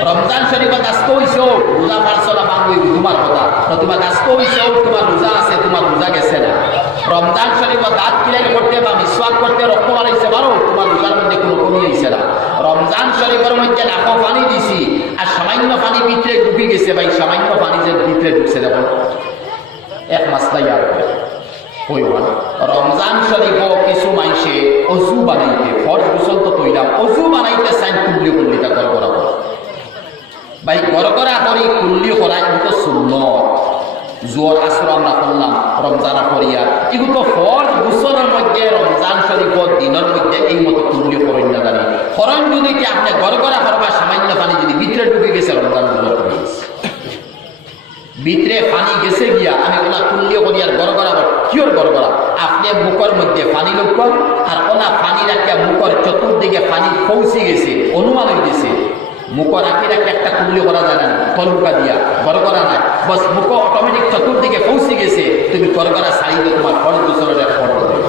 রমজান শরীফত আস্ত হয়েছেও রোজা পারছ না বাংলা তোমার কথা তোমার আস্ত হয়েছেও তোমার রোজা আছে তোমার রোজা গেছে না রমজান শরীফত দাঁত কিলাই করতে বা মিসওয়াক করতে রক্ত বাড়াইছে পারো তোমার রোজার মধ্যে কোনো কমি হয়েছে না রমজান শরীফের মধ্যে নাকো পানি দিছি আর সামান্য পানি ভিতরে ঢুকে গেছে ভাই সামান্য পানি যে ভিতরে ঢুকছে দেখুন এক মাসটা ইয়ার করে হইবান রমজান শরীফ কিছু মানুষে অজু বানাইতে ফরজ গোসল তো তৈলাম অজু বানাইতে চাই কুল্লি কুল্লিটা করা ভাই গড়গড়া করি কুল্লি করা এগুলো সুন্নত জোর আসর আমরা করলাম রমজান করিয়া এগুলো ফরজ গোসলের মধ্যে রমজান শরীফ দিনের মধ্যে এই মতো কুল্লি করেন না জানি করণ যদি কি আপনি গড়গড়া করবা সামান্য পানি যদি ভিতরে ঢুকে গেছে রমজান গোসল করে গেছে ভিতরে পানি গেছে গিয়া আমি ওনা কুল্লি করি আর গড়গড়া কিয়র গড়গড়া আপনি মুখের মধ্যে পানি লক্ষণ আর ওনা পানি রাখিয়া মুখের চতুর্দিকে পানি পৌঁছে গেছে অনুমান হয়ে গেছে মুখ রাখি রাখি একটা কুল্লি করা যায় না ফলুকা দিয়া গড়গড়া নাই বস মুখ অটোমেটিক চতুর্দিকে পৌঁছে গেছে তুমি গড়গড়া ছাড়িয়ে তোমার ফল দুসরের ফটো দেবে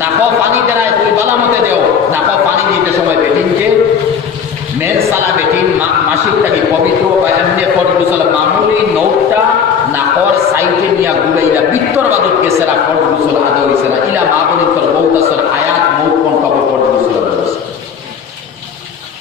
নাক পানি দেয় তুমি বালা মতে দেও নাক পানি দিতে সময় বেটিনকে মেন সালা বেটিন মাসিক থাকি পবিত্র বা এমনি ফল দুসল মামুলি নৌকটা নাকর সাইডে নিয়া ঘুরাইলা বিত্তর বাদত গেছে না ফল দুসল আদা হয়েছে না ইলা মা বলি তোর বহুত আসল আয়াত মৌ কোন পাবো ফল দুসল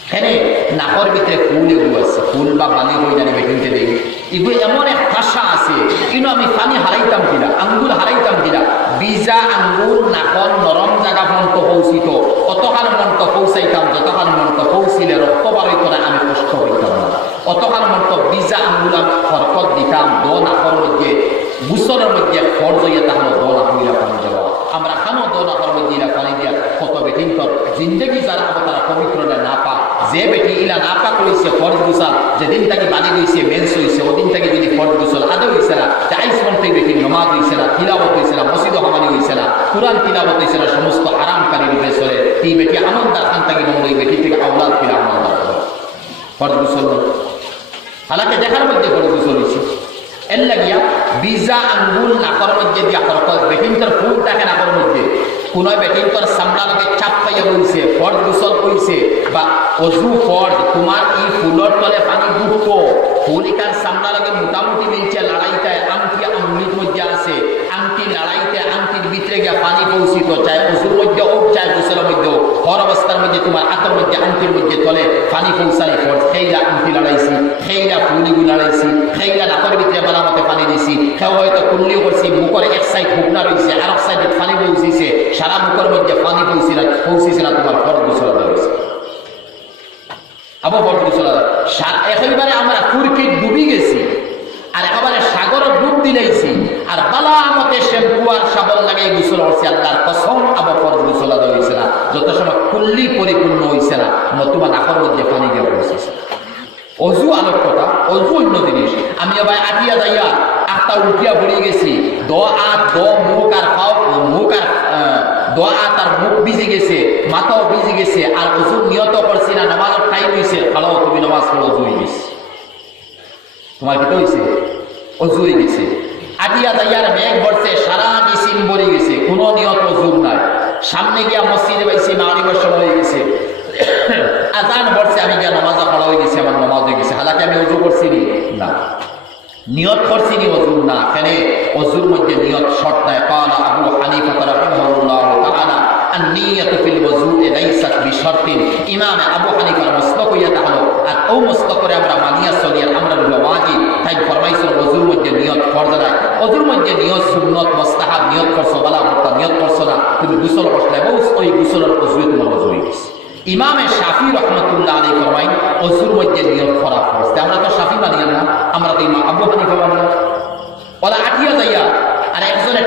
এখানে নাকর ভিতরে ফুল এগুলো আছে ফুল বা পানি হয়ে জানি বেটিনতে দেই এগুলো এমন এক ভাষা আছে কিন্তু আমি পানি হারাইতাম কিনা আঙ্গুল হারাইতাম কিনা বিজা আঙ্গুল নাকর নরম জায়গা পর্যন্ত পৌঁছিত অতকাল মন্ত পৌঁছাইতাম যতকাল মন্ত পৌঁছিলে রক্ত বারই করে আমি কষ্ট হইতাম না অতকাল মন্ত বিজা আঙ্গুল আমি হরকত দিতাম দ নাকর মধ্যে গুসরের মধ্যে ফর্জ হইয়া তাহলে দ না হইলা পানি দেওয়া আমরা খানো দ নাকর মধ্যে পানি দিয়া কত বেটিন তোর জিন্দগি যারা তারা পবিত্র না পা যে বেটি ইলা না পা করেছে ফর্জ গুসাল যেদিন তাকে বানি গেছে মেন্স হয়েছে ওদিন থেকে যদি ফর্জ গুসল আদৌ হয়েছে না চাইশ মন্ত্রী বেটি নমাজ হয়েছে না তিলাবত হয়েছে না মসজিদ হামানি হয়েছে না কোরআন তিলাবত হয়েছে না সমস্ত আরামকারী রূপে চলে এই বেটি আমলদার খান থেকে নমল এই বেটি থেকে আওলাদ ফিরে আমলদার ফর্জ গুসল হালাকে দেখার মধ্যে ফর্জ গুসল হয়েছে এর লাগিয়া বিজা আঙ্গুল নাকর মধ্যে দিয়া হরকত বেটিনটার ফুল থাকে নাকর মধ্যে কোন বেটিনটার সামলা লগে চাপ পাইয়া বলছে ফর্জ গুসল কইছে বা অজু ফর্জ তোমার এই ফুলর তলে পানি ডুবতো ফুলিকার সামলা লগে মোটামুটি মিলছে লড়াইটায় আংটি আঙ্গুলির মধ্যে আছে আংটি লড়াইতে আংটির ভিতরে গিয়া পানি পৌঁছিত চাই অজুর মধ্যে হোক চাই গুসলের মধ্যে হোক হর অবস্থার মধ্যে তোমার হাতের মধ্যে আংটির মধ্যে তলে পানি পৌঁছানি ফর্জ সেইরা আংটি লড়াইছি সেইরা ফুলিগু লড়াইছি সেইরা নাকর ভিতরে বালামতে পানি দিছি সেও হয়তো কুল্লিও করছি মুখের এক সাইড হুকনা রয়েছে আর এক সাইডে পানি পৌঁছিছে সারা মুখের মধ্যে পানি পৌঁছিছে না তোমার ফর্জ গুসল রয়েছে আবার ফর্জ গুসল একেবারে আমরা কুরকিট ডুবি গেছি আর একেবারে সাগরে ডুব দিলাইছি আর বালা মতে শ্যাম্পু আর সাবন লাগাই গুসল হচ্ছে আল্লাহর কসম আবার ফর্জ গুসল আদা হয়েছে না যত সময় কুল্লি পরিপূর্ণ হয়েছে না নতুবা নাকর মধ্যে পানি গিয়ে পৌঁছেছে অজু আলোক কথা অজু অন্য জিনিস আমি আবার আটিয়া যাইয়া আটটা উঠিয়া পড়ে গেছি দ মুখ আর পাও মুখ আর দ আর মুখ ভিজে গেছে মাথাও ভিজে গেছে আর অজু নিয়ত করছি না নামাজের টাইম হয়েছে ভালো তুমি নামাজ পড়ো অজু হয়ে গেছে তোমার কি তো হয়েছে অজু হয়ে গেছে আটিয়া যাইয়ার মেঘ ভরছে সারা ডিসিম ভরে গেছে কোনো নিয়ত অজুর নাই সামনে গিয়া মসজিদে পাইছি মাগরিবের সময় হয়ে গেছে আজান পড়ছে আমি গিয়া নামাজ পড়া হয়ে গেছে আমার নামাজ হয়ে গেছে হালাকি আমি অজু করছি না নিয়ত করছি নি অজুর না কেন অজুর মধ্যে নিয়ত শর্ত নাই ক্বালা আবু হানিফা রাহিমাহুল্লাহ তাআলা আন-নিয়াতু ফিল ওযু'i লাইসাত বিশর্তিন ইমাম আবু হানিফার মসলক হইয়া তাহলো আর ও মসলক করে আমরা মানিয়া চলি আর আমরা হলো ওয়াজিব তাই ফরমাইছো অজুর মধ্যে নিয়ত ফরজ নাই অজুর মধ্যে নিয়ত সুন্নত মুস্তাহাব নিয়ত করছো বালা মুক্তা নিয়ত করছো না তুমি গোসল করলে বস ওই গোসলের অজুয়ে তোমার অজু হয়ে গেছে ইমামে শাফি রহমতুল্লাহ আলাইহি ফরমাইন অজুর মধ্যে নিয়ত করা ফরজ আমরা তো শাফি মানি না আমরা তো ইমাম আবু হানিফা মানি ওলা আটিয়া যাইয়া আর একজনের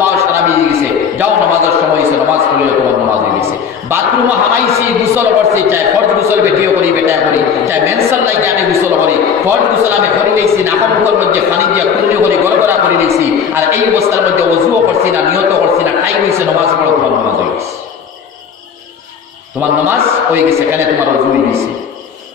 পাও সারা বেরিয়ে গেছে, যাও নামাজের সময় হয়েছে, নামাজ পড়লে তোমার নামাজ হয়ে গেছে। বাথরুমে হামাইছি, গুসল করছি, চাই ফরজ গুসল বেটিও করি, বেটা করি, চাই মেনসাল লাইকে আমি গুসল করি, ফরজ গুসল আমি করি নিয়েছি, নাকম মুখের মধ্যে পানি দিয়ে কুল্লি করি, গড়গড়া করে নিয়েছি, আর এই অবস্থার মধ্যে অজুও করছি না, নিয়ত করছি না, টাইম হয়েছে, নামাজ পড়ো, তোমার নামাজ হয়ে গেছে, তোমার নামাজ হয়ে গেছে। এখানে তোমার অজু হয়ে গেছে,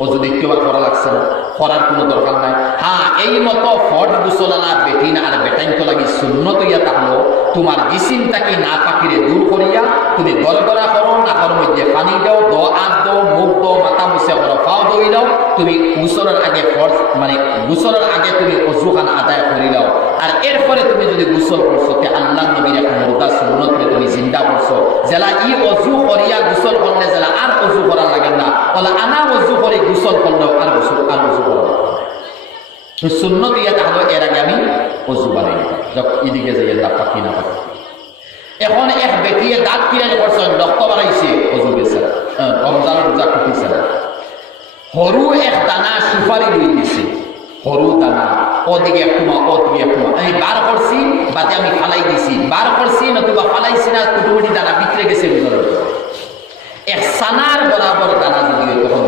অজু দ্বিতীয়বার করা লাগছে না, করার কোনো দরকার নাই। হ্যাঁ, এই মতো ফরজ গুসলালা বেটিন আর বেটাইন তো লাগি সুন্নত ইয়া তাহলো তোমার জিসিমটাকে না পাকিরে দূর করিয়া তুমি গড়গড়া করো, নাকের মধ্যে পানি দাও, হাত দাও, মুখ দাও, মাথা মুছে করো, পাও ধুই দাও, তুমি গুসলের আগে ফরজ মানে গুসলের আগে তুমি অজুখান আদায় করে দাও। আর এরপরে তুমি যদি গুসল করছো তে আল্লাহ নবীর এক মুর্দা সুন্নত তুমি জিন্দা করছো, জেলা ই অজু করিয়া গুসল করলে জেলা আর অজু করার লাগে না, বলে আনা অজু করে গুসল করলেও আর অজু করা সুন্নত ইয়া তাহলে এর আগে আমি অজু বানাই যখন এদিকে যাই আল্লাহ পাকি না পাকি। এখন এক বেটিয়ে দাঁত কিনে করছেন, রক্ত বাড়াইছে, অজু গেছে, রমজান রোজা কুটিছে না, সরু এক দানা সুপারি রয়ে গেছে, সরু দানা, ওদিকে একটুমা ওদিকে একটুমা, আমি বার করছি বাতে আমি ফালাই দিছি, বার করছি নতুবা ফালাইছি না, কুটুমুটি দানা বিক্রে গেছে ভিতরে। এক সানার বরাবর দানা যদি তখন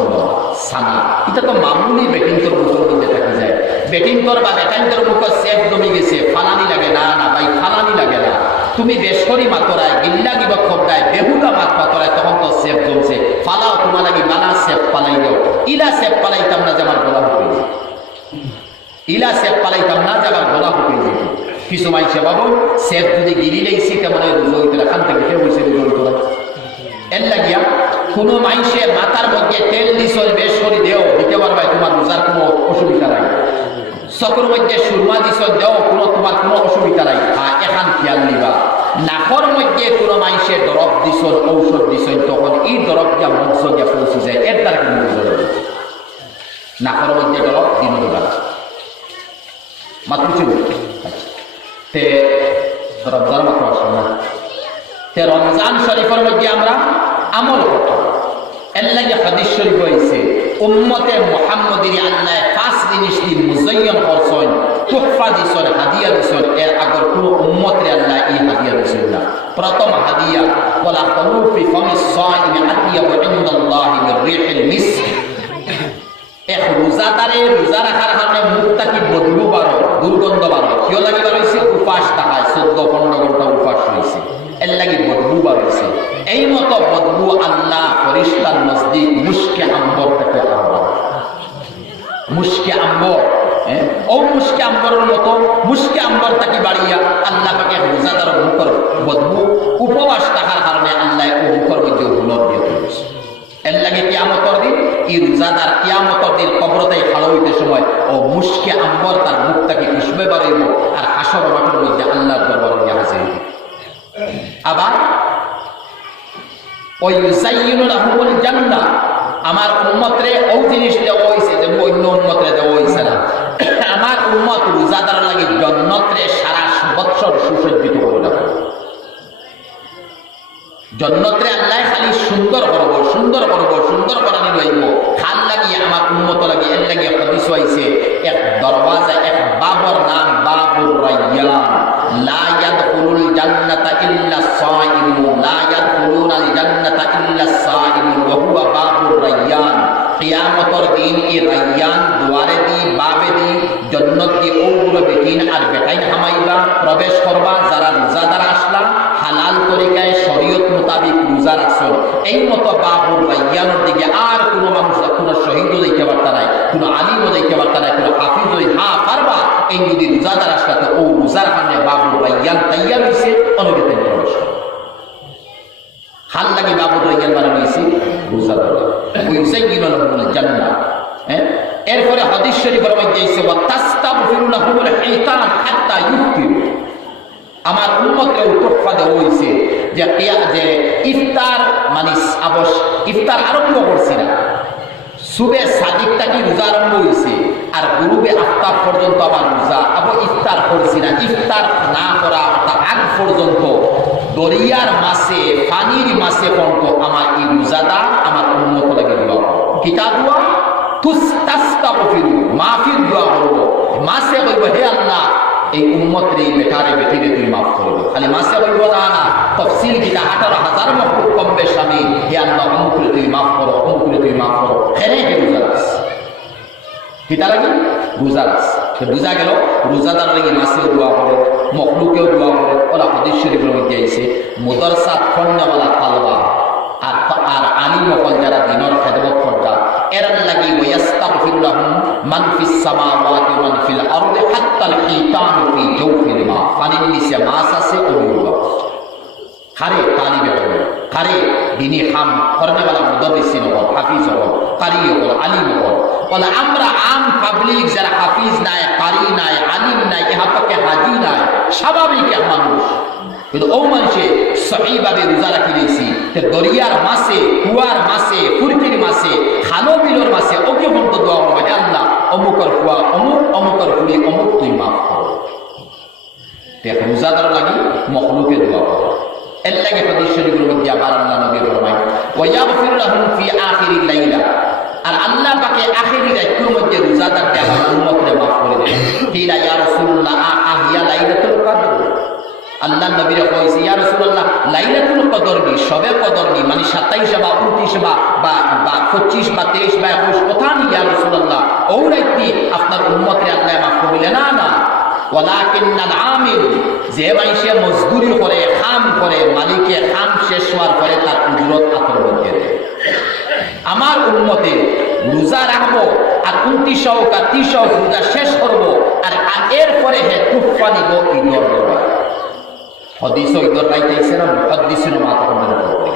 সানা, এটা তো মামুলি বেটিংতর মুখের মধ্যে থাকি যায়, বেটিংতর বা বেটাইন্তর মুখের সেফ জমি গেছে, ফালানি লাগে না, না ভাই ফালানি লাগে না, তুমি বেশরি মাতরায় গিল্লা গিবা খবদায় বেহুদা মাত পাতরায় তখন তো সেফ জমছে, ফালাও তোমার লাগি বালা সেফ পালাই দাও, ইলা সেফ পালাইতাম না যে আমার গলা হয়ে যায়, ইলা সেফ পালাইতাম না যে আমার গলা হয়ে যেত। কিছু মাইসে বাবু সেফ যদি গিরি লেগেছি তেমন রুজো হইতো, এখান থেকে কেউ হয়েছে রুজো হইতো না। এর লাগিয়া কোনো মাইসে মাথার মধ্যে তেল দিস বেশ করে দেও, দিতে পারবে তোমার রোজার কোনো অসুবিধা নাই, চকুর মধ্যে সুরমা দিস দেও, কোনো তোমার কোনো অসুবিধা নাই। এখান খেয়াল নিবা, নাকর মধ্যে কোনো মাইসে দরব দিস, ঔষধ দিস, তখন এই দরব দিয়া মৎস্য গিয়া পৌঁছে যায়, এর দ্বারা কিন্তু বুঝে নাকর মধ্যে দরব দিন মাত্র ছিল তে রমজান মাত্র আসল না, তে রমজান শরীফের মধ্যে আমরা আমল করতে, এর লাগে হাদিস শরীফ হয়েছে উম্মতে মুহাম্মদের আল্লাহ 5 জিনিস দিয়ে মুজায়্যান করছেন, তুহফা দিছেন, হাদিয়া দিছেন, এর আগর কোনো উম্মতের আল্লাহ এই হাদিয়া দিছেন না। প্রথম হাদিয়া ওয়ালা খালুফি ফামিস সাইমি আতিয়াবু ইনদাল্লাহি মির রিহিল মিস্ক, এক রোজাদারে রোজা রাখার কারণে মুখটা কি বদলু বারো, দুর্গন্ধ বারো, কেউ লাগে বার হয়েছে উপাস টাকায় 14-15 ঘন্টা উপাস হয়েছে, এর লাগে বদলু বার হয়েছে। এই মতো বদলু আল্লাহ ফরিস্তার নজদিক মুশকে আম্বর থেকে আম্বর, মুশকে আম্বর, ও মুশকে আম্বরের মতো মুশকে আম্বর তাকে বাড়িয়া আল্লাহ পাকে রোজাদার মুখর বদলু উপবাস থাকার কারণে আল্লাহ ও মুখর মধ্যে হুলর দিয়ে দিয়েছে। এর লাগে কিয়ামতের দিন এই রোজাদার কিয়ামতের দিন কবরতাই খাড়া হইতে সময় ও মুশকে আম্বর তার মুখটাকে খুশবে বাড়াইব, আর হাসর মাঠের মধ্যে আল্লাহর দরবারে গিয়ে হাজির হইব। আবার ওই ইউসাইয়িনু লাহুমুল জান্নাহ, আমার উম্মতরে ওই জিনিস দেওয়া হয়েছে যে অন্য উম্মতরে দেওয়া হয়েছে না, আমার উম্মত রোজাদার লাগে জান্নাতরে সারা বৎসর সুসজ্জিত করে দেব, জন্নতরে আল্লাহ খালি সুন্দর করব, সুন্দর করব, সুন্দর করানি লইব, খাল লাগিয়ে আমার উন্মত লাগে, এর লাগিয়ে হাদিস হইছে এক দরওয়াজা, এক বাবর নাম বাবুর রায়্যান, লা ইয়াদখুলুল জান্নাতা ইল্লা সাইমুন, লা ইয়াদখুলুনাল জান্নাতা ইল্লা সাইমুন ওয়া হুয়া বাবুর রায়্যান। কিয়ামতের দিন এই রায়্যান দুয়ারে দি বাবে দি জান্নাত দি ওগুলো বেটিন আর বেটাইন হামাইবা প্রবেশ করবা, যারা রোজাদার আসলা হালাল তরিকায় শরীয়ত মোতাবিক রোজা রাখছেন, এই মতো বাবুর রায়্যানের দিকে আর কোনো মানুষ, কোনো শহীদও যাইতে পারতা নাই, কোনো আলিমও যাইতে পারতা নাই, কোনো হাফিজও পারবা, এই যদি রোজাদার আসলাতে ও রোজার কারণে বাবুর রায়্যান তাইয়ার হয়েছে, অনুগেতে প্রবেশ করে হাল লাগে বাবুর রায়্যান বানানো হয়েছে রোজাদার ইউসাইয়িনু লাহুমুল জান্নাহ। এরপরে হাদিস শরীফের মধ্যে এসে ওয়া তাস্তাগফিরু লাহুমুল হিতান হাত্তা ইফতিরু, আমার উম্মতকে উত্তফা দেওয়া হয়েছে যে ইফতার মানে ইফতার আরম্ভ করছি না, সুবে সাদিকটা কি রোজা আরম্ভ হয়েছে আর গুরুবে আফতার পর্যন্ত আমার রোজা, আবার ইফতার করছি না, ইফতার না করা আগ পর্যন্ত দরিয়ার মাসে পানির মাসে পর্যন্ত আমার এই রোজাটা আমার উম্মত লাগে দোয়া, কিতা দোয়া, তুস্তাগফিরু মাফির দোয়া করবো, মাসে কইব হে আল্লাহ এই উম্মতরে বেটারে বেটিরে তুই মাফ করবে খালি মাসে হইব না না তফসিল কিটা 18,000 মখলুক কম বেশ আমি হে আল্লাহ অমুকরে তুই মাফ করো অমুকরে তুই মাফ করো এনে হে রোজা রাখ কিতা লাগি রোজা রাখ বুঝা গেল রোজাদার লাগি মাসেও দোয়া করে মখলুকেও দোয়া করে ওরা হাদিস শরীফের মধ্যে আইছে মুদারসাত ফন্নাওয়ালা তালবা আর আলী মহল যারা দিনের খেদমত করতা এর লাগি ওয়াস্তাগফিরু লাহুম মান ফিস সামাওয়াতি ওয়া মান ফিল আরদি হাত্তাল হিতানু ফি জাওফিল মা পানির নিচে মাছ আছে অভিভাবক খারে তালিবে হবে খারে দিনী খাম করনেওয়ালা মুদাররিসিন হল হাফিজ হল কারি হল আলিম হল বলে আমরা আম পাবলিক যারা হাফিজ নাই কারি নাই আলিম নাই ইহাতকে হাজি নাই স্বাভাবিক এক মানুষ কিন্তু ও মানুষে সহিভাবে রোজা রাখি দিয়েছি দরিয়ার মাসে কুয়ার মাসে ফুরকির মাসে খালো বিলোর মাসে ওকে বলতো দোয়া করবো হে আল্লাহ অমুকর কুয়া অমুক অমুকর ফুলি অমুক তুই মাফ করো দেখ রোজাদার লাগি মখলুকে দোয়া করো এর লাগে হাদিস শরীফের মধ্যে আবার আল্লাহ নবী ফরমায় ওয়ায়াগফির লাহুম ফি আখিরিল লাইলা আর আল্লাহ পাকে আখিরি রাতের মধ্যে রোজাদারকে আমার উম্মতকে মাফ করে দেন কিলা ইয়া রাসূলুল্লাহ আহিয়া লাইলাতুল কদর আল্লাহ নবীরে কইছে ইয়া রাসূলুল্লাহ লাইলাতুল কদর নি সবে কদর নি মানে 27 বা 29 বা 25 বা 23 বা 21 কথা নি ইয়া রাসূলুল্লাহ ও রাইতি আপনার উম্মতরে আল্লাহ মাফ করবে না না ওয়ালাকিন্নাল আমিল যে মাইসে মজদুরি করে কাম করে মালিকে কাম শেষ হওয়ার পরে তার উজরত আতর মধ্যে দেয় আমার উম্মতে রোজা রাখবো আর 29 বা 30 রোজা শেষ করবো আর এরপরে হে তুফা নিব ঈদর হদিস ঈদর রাইতে আইছে না মুহাদ্দিসিন মাতা মনে করবে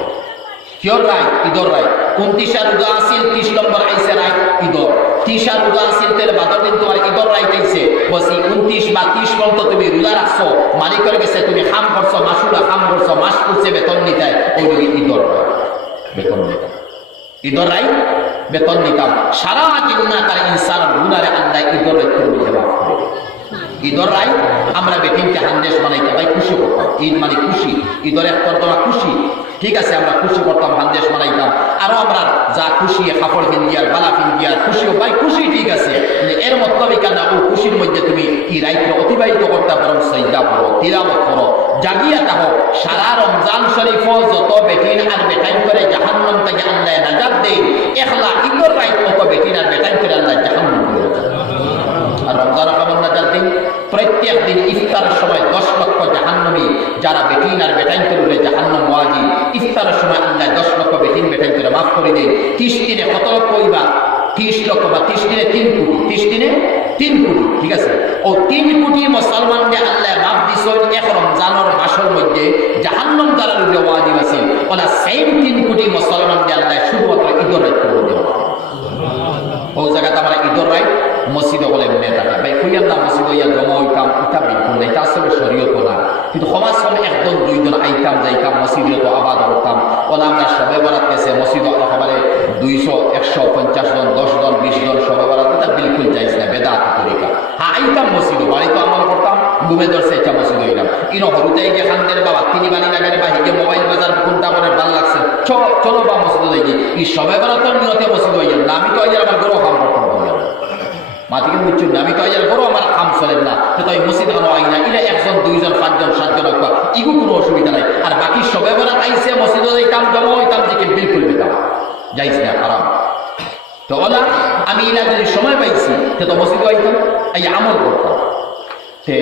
কিয়র রাই ঈদর রাই 29 রোজা আসিল 30 নম্বর আইছে রাই ঈদর 30 রোজা আসিল তেল বাদর দিন তোমার ঈদর রাইতে আইছে বসি 29 বা 30 পর্যন্ত তুমি রোজা রাখছো মালিকের কাছে তুমি খাম করছো মাসুরা খাম করছো মাস করছে বেতন নিতে ওই ঈদর বেতন নিতে ঈদর রাই বেতন নিতাম সারা জিন্না তার ইনসান গুনারে আল্লাহ ঈদর রাই করে মাফ করে ঈদর রাই আমরা বেটিনকে হান্দেশ বানাইতে ভাই খুশি করতাম ঈদ মানে খুশি ঈদর এক করতাম খুশি ঠিক আছে আমরা খুশি করতাম হান্দেশ বানাইতাম আরো আমরা যা খুশি কাপড় কিনদিয়ার বালা কিনদিয়ার খুশিও ভাই খুশি ঠিক আছে এর মতলবই কেন ও খুশির মধ্যে তুমি এই রাইতে অতিবাহিত করতে পারো সৈদা করো তিলাওয়াত করো জাগিয়া তাহো সারা রমজান শরীফ যত বেটিন আর বেটাইন করে জাহান্নাম থেকে আল্লাহ নাজাত দেয় একলা ঈদর রাইত কত বেটিন আর বেটাইন করে আল্লাহ জাহান্নাম করে আর রমজান কেমন নাজাত দিন প্রত্যেক দিন ইফতারের সময় 10 লক্ষ জাহান্নামী যারা বেটিন আর বেটাইন করে জাহান্নাম ওয়াজি ইফতারের সময় আল্লাহ 10 লক্ষ বেটিন বেটাইন করে মাফ করে দেয় 30 দিনে কত লক্ষ হইবা 30 লক্ষ বা 30 দিনে 3 কোটি 30 দিনে 3 কোটি ঠিক আছে ও 3 কোটি মুসলমানদের আল্লাহ মাফ দিছেন এক রমজানের মাসের মধ্যে জাহান্নাম দ্বারা ওয়াজিব আছে ওলা সেম 3 কোটি মুসলমানদের আল্লাহ শুধুমাত্র ঈদর রাত করে দেয় ও জায়গাতে আমরা ঈদর রাত মসজিদে বলে মনে থাকে ভাই কইয়াম না মসজিদে ইয়া জমা হইতাম এটা বিলকুল না এটা আসলে শরীয়ত না কিন্তু সমাজ সময় একজন দুইজন আইতাম যাইতাম মসজিদে তো আবাদ করতাম ওলা আমরা সবে বরাত গেছে মসজিদে একেবারে 200 150 জন 10 জন 20 জন সবে বরাত এটা বিলকুল যাইছে না বেদাত তরিকা হ্যাঁ আইতাম মসজিদে বাড়িতে আমল করতাম ঘুমে ধরছে এটা মসজিদে হইলাম ইনো হরুতে গিয়ে খানদের বাবা তিনি বানি লাগারে বা হিগে মোবাইল বাজার কোনটা করে ভাল লাগছে চলো বা মসজিদে যাই এই সবে বরাতের নিয়তে মসজিদে হইলাম না আমি তো আমার গরো কাম করতাম মাতিকে বুঝছেন না আমি তো আইয়ার বড় আমার কাম চলেন না তো তাই মসজিদ আনো আই না ইলে 1 জন 2 জন 5 জন 7 জন ইগু কোনো অসুবিধা নাই আর বাকি সবে বরাত আইছে মসজিদে যাইতাম জমা হইতাম যে বিলকুল বেতাম যাইছ না আরাম তো ওলা আমি ইলা যদি সময় পাইছি তো মসজিদে আইতাম এই আমল করতাম তে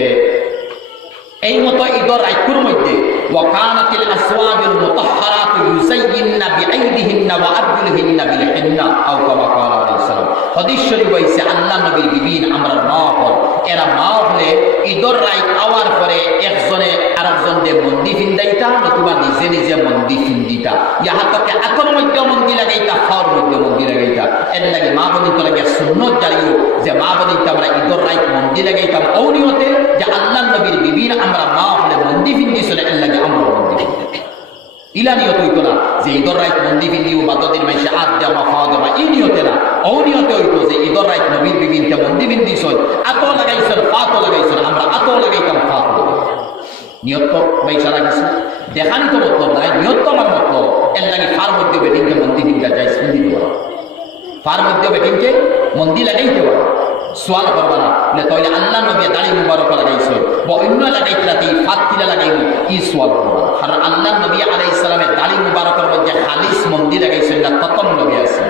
এই মতো ঈদর রাইকুর মধ্যে ওয়াকানাতিল আসওয়াবিল মুতাহহারাতু ইউযায়্যিননা বিআইদিহিন্না ওয়া আরজুলিহিন্না বিল হিন্না আও কামা ক্বালা আলাইহিস সালাম হাদিস শরীফ হইছে আল্লাহ নবীর বিবিন আমরা মা হল এরা মা হলে ঈদর রাত আওয়ার পরে একজনে আরেকজন দে মন্দি ফিন্দাইতা নতুবা নিজে নিজে মন্দি ফিন্দিতা ইহা তকে আতর মধ্যে মন্দি লাগাইতা খাওয়ার মধ্যে মন্দি লাগাইতা এর লাগে মা বলি তো লাগে সুন্নত জারিও যে মা বলি আমরা ঈদর রাত মন্দি লাগাইতাম ঔনিয়তে যে আল্লাহ নবীর বিবিন আমরা মা হলে মন্দি ফিন্দি চলে এর লাগে আমরা মন্দি ইলা নিয়ত হইতো না যে ঈদর রাত মন্দি ফিন্দি ও বাদ্যদিন মাইসে আদ দেওয়া খাওয়া দেওয়া এই নিয়তে না অনিয়তে হইতো যে ঈদর রাত নবীর বিবিনকে মন্দি ফিন্দি চল আতো লাগাইছেন ফাতো লাগাইছেন আমরা আতো লাগাইতাম ফাতো নিয়ত মাইসা লাগাইছে দেখানি তো মতলব নাই নিয়ত তো আমার মতলব এর লাগে ফার মধ্যে বেটিংকে মন্দি ফিন্দি যাই ফিন্দি দেওয়া ফার মধ্যে বেটিংকে মন্দি লাগাইতে পারে সোয়াল করবা না বলে তাহলে আল্লাহ নবী দাড়ি মুবারক লাগাইছো বা অন্য লাগাইতে ফাতিলা লাগাইব ই সোয়াল করবা কারণ আল্লাহ নবী আলাইহিস সালামের দাড়ি মুবারকের মধ্যে খালিস মন্দির লাগাইছেন না কতম নবী আছে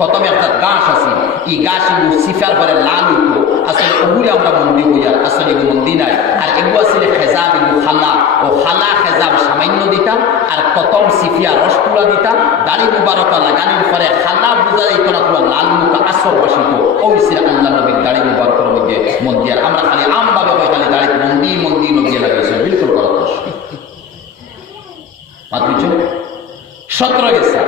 কতম একটা গাছ আছে এই গাছ সিফার পরে লাল উঠবো আসলে ওগুলি আমরা মন্দির হইয়া আসলে এগুলো মন্দির নাই আর এগুলো আসলে খেজাব এগুলো খালা ও খালা খেজাব সামান্য দিতাম আর কতম সিফিয়া রস তুলা দিতাম দাড়ি মুবারক লাগানোর পরে খালা বুঝা যাইত না তোমার লাল মুখ আসর বসিত ওই ছিল আল্লাহ নবীর দাড়ি মুবারকের মধ্যে মন্দির আমরা খালি আমভাবে হয় খালি দাড়ি মন্দির নবী লাগাইছে বিলকুল গলত মাত্র 17 গেছে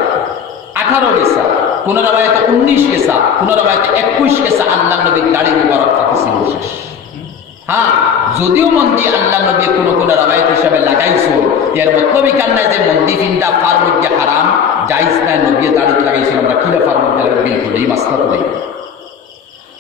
18 গেছে কোন রাবায়াতে 19 গেছে কোন রাবায়াতে 21 গেছে আল্লাহ নবীর দাড়ি মুবারক থাকিছিল শেষ হ্যাঁ যদিও মন্দির আল্লাহ নবী কোন রাবায়াত হিসাবে লাগাইছো এর মতলব কান নাই যে মন্দির ফিন্দা ফার মধ্যে হারাম জায়েজ নাই নবী দাড়ি লাগাইছিল আমরা কিলা ফার মধ্যে বিলকুল এই মাসলা তো নাই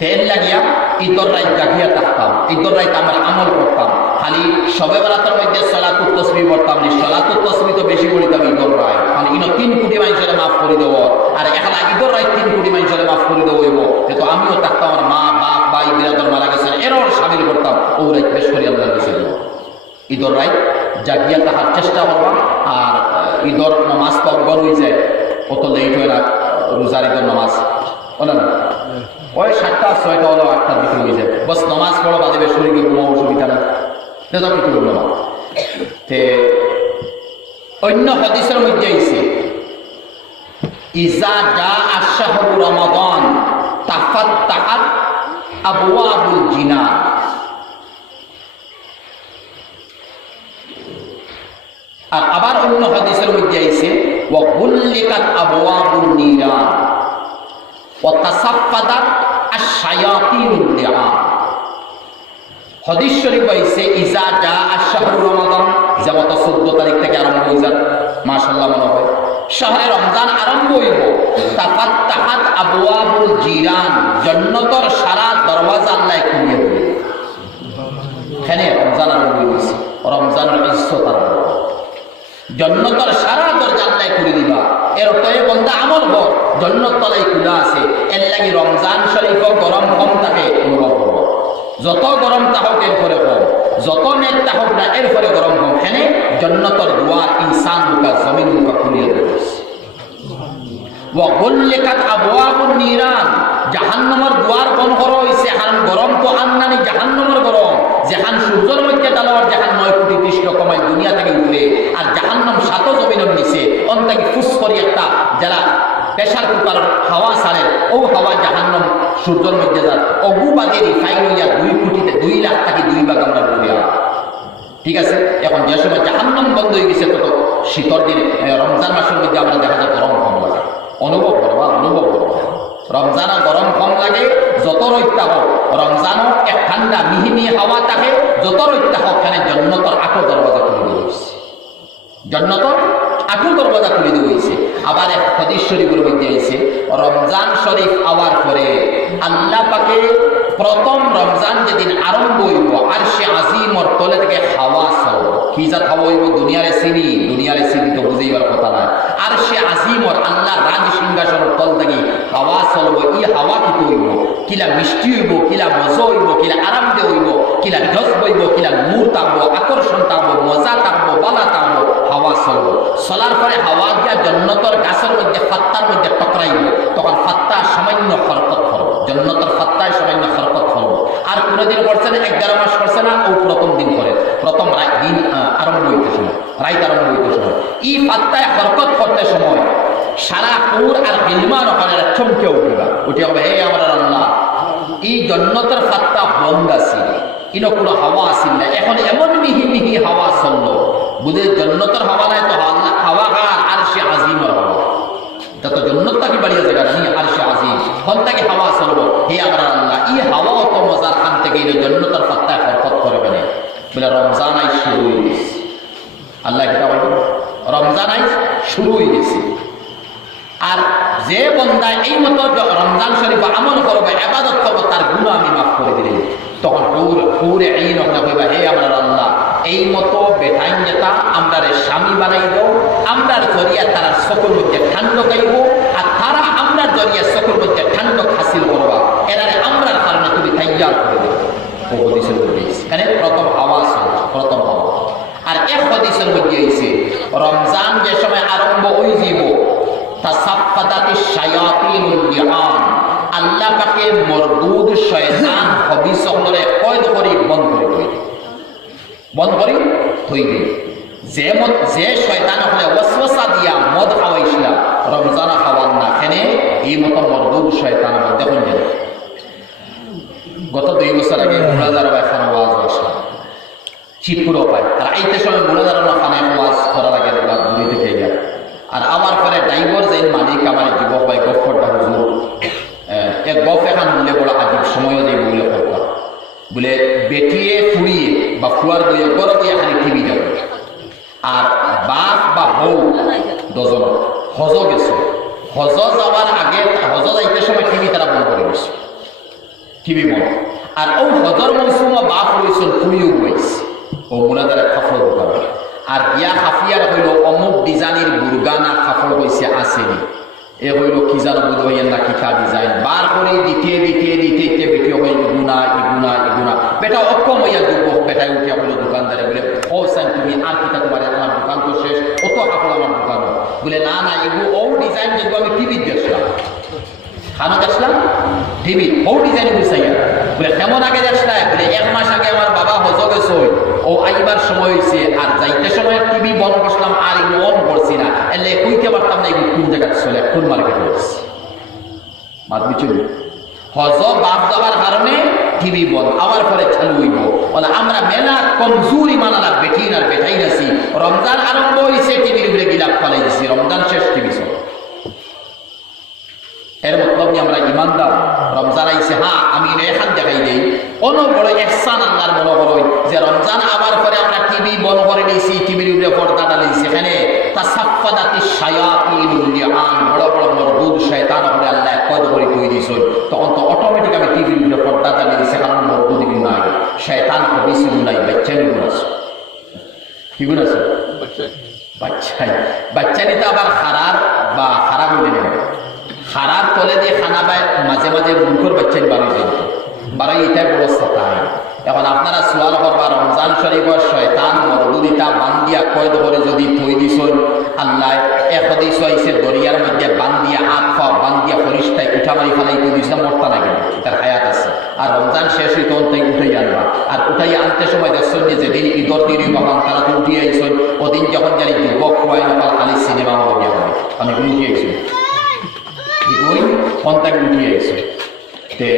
তেল লাগিয়া ঈদর রাত জাগিয়া থাকতাম ঈদর রাত আমরা আমল করতাম খালি সবে বরাতের মধ্যে সালাতুত তাসবিহ পড়তাম না সালাতুত তাসবিহ তো বেশি পড়িতাম ঈদর রাত মানে ইনো 3 কোটি মানুষের মাফ করে দেব আর এখন ঈদর রাত 3 কোটি মানুষের মাফ করে দেব তো আমিও থাকতাম আমার মা বাপ ভাই বিরাদর মারা গেছেন এরও শামিল করতাম ও রাত পেশ করি আল্লাহর কাছে ঈদর রাত জাগিয়া থাকার চেষ্টা করবা আর ঈদর নামাজ তো অজ্ঞান হয়ে যায় অত লেট হয় না রোজার ঈদর নামাজ বলে না ওই 7টা 6টা হলো 8টার দিকে হয়ে যায় বস নামাজ পড়ো বাজে শরীরে কোনো অসুবিধা নেই তো কি করবো না তে অন্য হাদিসের মধ্যে আইছে ইজা জা আশ-শাহরু রমাদান তাফাত্তাহাত আবওয়াবুল জিনান আর আবার অন্য হাদিসের মধ্যে আইছে ওয়া গুল্লিকাত আবওয়াবুন নিরান ওয়া তাসাফফাদাত আশ-শায়াতিনুল লিআন হাদিস শরীফ আইছে ইজা জা আশ-শাহরু রমাদান যেমন 14 তারিখ থেকে আরম্ভ হয়ে যায় মাশাআল্লাহ মনে হয় শাহরে রমজান আরম্ভ হইব তাফাত্তাহাত আবওয়াবুল জিরান জান্নাতের সারা দরওয়াজা আল্লাহ খুলে দিবে এখানে রমজান আরম্ভ হইছে রমজানের ইজ্জত আরম্ভ জান্নাতের সারা দরজা আল্লাহ খুলে দিবা এর অর্থে বন্দা আমল কর জান্নাত তলায় খোলা আছে এর লাগি রমজান শরীফ গরম কম থাকে অনুভব করব যত গরম তাহক এর পরে কম যত মেঘ তাহক না এর পরে গরম কম এখানে জান্নাতের দুয়ার ইনসান মুকা জমিন মুকা খুলিয়ে দিয়েছে ওয়া গুল্লিকাত আবওয়াবুন নিরান জাহান্নামের দুয়ার বন্ধ করা হইছে কারণ গরম তো আন্নানি জাহান্নামের গরম যেখান সূর্যের মধ্যে ডালার যেখান 9 কোটি 30 রকমের দুনিয়া থেকে উপরে আর জাহান্নাম সাত জমিনের নিচে অন্তাকি ফুস করি একটা যারা প্রেসার কুকার হাওয়া ছাড়ে ও হাওয়া জাহান্নাম সূর্যের মধ্যে যার অগুবাদে রিফাইন হইয়া 2 কোটিতে 2 লাখ থেকে 2 ভাগ আমরা ডুবিয়া ঠিক আছে এখন যে সময় জাহান্নাম বন্ধ হয়ে গেছে তত শীতর দিনে রমজান মাসের মধ্যে আমরা দেখা যায় গরম কম লাগে অনুভব করবা রমজানা গরম কম লাগে যত রৈত্যা হোক রমজানও এক ঠান্ডা মিহি মিহি হাওয়া থাকে যত রৈত্যা হোক এখানে জান্নাতের আঠো দরওয়াজা খুলে দিয়েছে জান্নাতের আঠো দরওয়াজা খুলে দিয়েছে আবার এক হাদিস শরীফের মধ্যে আছে রমজান শরীফ আওয়ার পরে আল্লাহ পাকে প্রথম রমজান যেদিন আরম্ভ হইব আরশে আজিমর তলে থেকে হাওয়া চলব কি জাত হাওয়া হইব দুনিয়ারে সিঁড়ি তো বুঝাইবার কথা না আরশে আজিমর আল্লাহ রাজ সিংহাসনের তল থেকে হাওয়া চলব ই হাওয়া কি হইব কিলা মিষ্টি হইব কিলা মজা হইব কিলা আরাম দে হইব কিলা ঢস বইব কিলা নূর থাকবো আকর্ষণ থাকবো মজা থাকবো বালা থাকবো হাওয়া চলব চলার পরে হাওয়া দিয়া জান্নাতের গাছের মধ্যে ফাত্তার মধ্যে টকরাইব তখন ফাত্তা সামান্য হরকত করব জান্নাতের ফাত্তায় সামান্য হরকত করব আর কোনদিন করছে না 11 মাস করছে না ও প্রথম দিন করে প্রথম দিন আরম্ভ হইতে সময় রাত আরম্ভ হইতে সময় এই ফাত্তায় হরকত করতে সময় সারা কুর আর গিলমান ওখানে চমকে উঠিবা উঠে হবে হে আমার আল্লাহ এই জান্নাতের ফাত্তা বন্ধ আছে ইনো কোনো হাওয়া আসিল না এখন এমন মিহি মিহি হাওয়া চললো বুঝে জান্নাতের হাওয়া নাই তো হাওয়া কার আরশে আজিমের হাওয়া যত জান্নাতটা কি বাড়িয়া জায়গা নি আরশে আজিম হন থেকে হাওয়া চলবো হে আমার আল্লাহ এই হাওয়া অত মজার খান থেকে এই জান্নাতের ফাত্তায় হরকত করবে না বলে রমজান আই শুরু হয়ে গেছে আল্লাহ এটা বলবো রমজান আই শুরু হয়ে গেছে আর যে বন্দা এই মতো রমজান শরীফ আমল করবে ইবাদত করবে তার গুনাহ আমি মাফ করে দিলেন তখন পুরে এই রকম হইবা হে আমার আল্লাহ এই মতো বেঠাইন যেটা আমরা স্বামী বানাই দাও আমরার জরিয়া তারা সকল মধ্যে ঠান্ডা গাইব আর তারা আমরার জরিয়া সকল মধ্যে ঠান্ডা হাসিল করবা এরারে আমরা তাসাফফাদাতিশ শায়াতিনুল লিআন, আল্লাহ পাকে মরদুদ শয়তান হবিসকলরে কয়দ করি বন্ধ করি থইবে। যে শয়তান হলে ওয়াসওয়াসা দিয়া মদ খাওয়াইছিল রমজান খাওয়ান না কেনে এই মতো মরদুদ শয়তান দেখুন যেন গত 2 বছর আগে মুরাদার বাইখান ওয়াজ আসলাম চিপুরও পায় আর এইতে সময় মুরাদার খানে ওয়াজ করা লাগে দূরে থেকে গিয়া আর আমার পরে ড্রাইভার যে মালিক আমার যুবক ভাই গফরটা হুজুর এক গফ এখান বললে বড় আজীব সময়ও যাই বলে করতাম বলে বেটিয়ে ফুড়িয়ে বা ফুয়ার দইয়ে গরম দিয়ে খালি টিভি যাবে আর বাপ বা বউ দুজন হজ গেছে, হজ যাওয়ার আগে হজ যাইতে সময় টিভি তারা বন্ধ করে গেছে, টিভি বন্ধ। আর ও হজর মৌসুমে বাপ হয়েছিল ফুড়িও বইছে ও মুরাদারে কাপড় ঢোকাবে আর ইয়া হাফিয়ার হইল অমুক ডিজাইনের বুরগানা কাপড় হয়েছে আসেনি এ হইল কি জানো বুধ হইয়েন না কিতা ডিজাইন বার করে দিতে বেটিও হইল ইগুনা বেটা অক্ষম হইয়া যুবক বেটায় উঠিয়া হইল দোকানদারে বলে ও সাইন তুমি আর কিতা তোমার আমার দোকান তো শেষ অত কাপড় আমার দোকান বলে না এগুলো ও ডিজাইন যেগুলো আমি টিভি দেখলাম খানো দেখলাম টিভি ও ডিজাইন বুঝাইয়া বলে কেমন আগে দেখলাম বলে 1 মাস আগে আমার বাবা হজ গেছে ও আইবার সময় হয়েছে আর যাইতে সময় টিভি বন্ধ করছিলাম আর এগুলো অন করছি না এলে কইতে পারতাম না এগুলো কোন জায়গায় চলে কোন মার্কেটে হচ্ছে মাতবি চলি হজ বাপ যাওয়ার কারণে টিভি বন্ধ আবার পরে চালু হইব বলে আমরা মেলা কমজোরি মানালা বেটিন আর বেটাই নাছি রমজান আরম্ভ হয়েছে টিভির উপরে গিলাপ ফলাই দিছি রমজান শেষ টিভি চল এর মতলব নিয়ে আমরা ইমানদার রমজান আইছে হ্যাঁ আমি এখান দেখাই দেই অন্য বড় ইহসান আল্লাহর মনে করো যে রমজান আবার পরে আমরা টিভি বন্ধ করে দিয়েছি টিভির উপরে পর্দা ডালিয়েছি এখানে তাসাফফাদাতিশ শায়াতিনুল লিআন বড় মরদুদ শয়তান হলে আল্লাহ কয়দ করে কই দিয়েছিল তখন তো অটোমেটিক আমি টিভির উপরে পর্দা ডালিয়ে দিয়েছি কারণ মরদুদ গুণ নাই শয়তান হবিস গুণ নাই বাচ্চা গুণ আছে কি গুণ আছে বাচ্চা নিতে আবার খারাপ হইলে নেবে খারাপ তলে দিয়ে খানা পায় মাঝে মূর্খর বাচ্চাই বাড়াই এটাই বড় সাতায় এখন আপনারা সোয়াল করবা রমজান শরীফের শয়তান মরদুদিতা বান্দিয়া কয়দ করে যদি থই দিছন আল্লাহ এক হদিস হইছে দরিয়ার মধ্যে বান্দিয়া আতফা বান্দিয়া ফরিস্তায় উঠা মারি ফেলাই কই দিছ না মরতা না কেন তার হায়াত আছে আর রমজান শেষ হই তখন তাই উঠাই আনবা আর উঠাই আনতে সময় দেখছেন যে যেদিন ঈদর দিন বাবান তারা তো উঠিয়ে আইসন ওদিন যখন জানি যুবক খুয়াই নকাল খালি সিনেমা হল গিয়া হবে আমি উঠিয়ে আইসি ওই পন্থাকে উঠিয়ে আইসে তে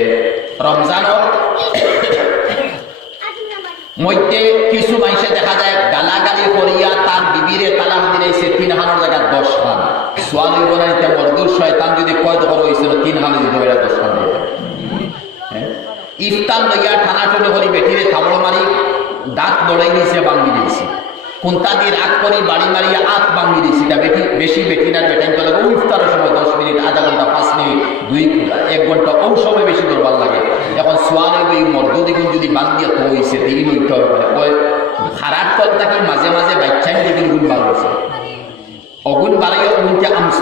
রমজানও মধ্যে কিছু মানুষে দেখা যায় গালাগালি করিয়া তার বিবিরে তালাক দিলাইছে 3 হানের জায়গা 10 হান সোয়াল হইব না এটা মরদুর শয়তান যদি কয়দ করা হয়েছিল 3 হানে দিতে হবে 10 হান ইফতার লইয়া টানাটনি করি বেটিরে থাবড় মারি দাঁত লড়াই নিয়েছে বাঙ্গি দিয়েছে কোনটা দিয়ে রাগ করি বাড়ি মারিয়া আত বাঙ্গি দিয়েছি এটা বেশি বেটিনার বেটাইন করে ও ইফতারের সময় 10 মিনিট আধা ঘন্টা 5 মিনিট 1 ঘন্টা ও সময় বেশি দরবার লাগে এখন সোয়ালে এই মরদুদি গুণ যদি বান্দিয়া তো হয়েছে দিন হইতে হবে ওই খারাপ কলটা কি মাঝে বাচ্চাই যেদিন গুণ বার হয়েছে অগুণ বাড়াইয়া উনকে আমস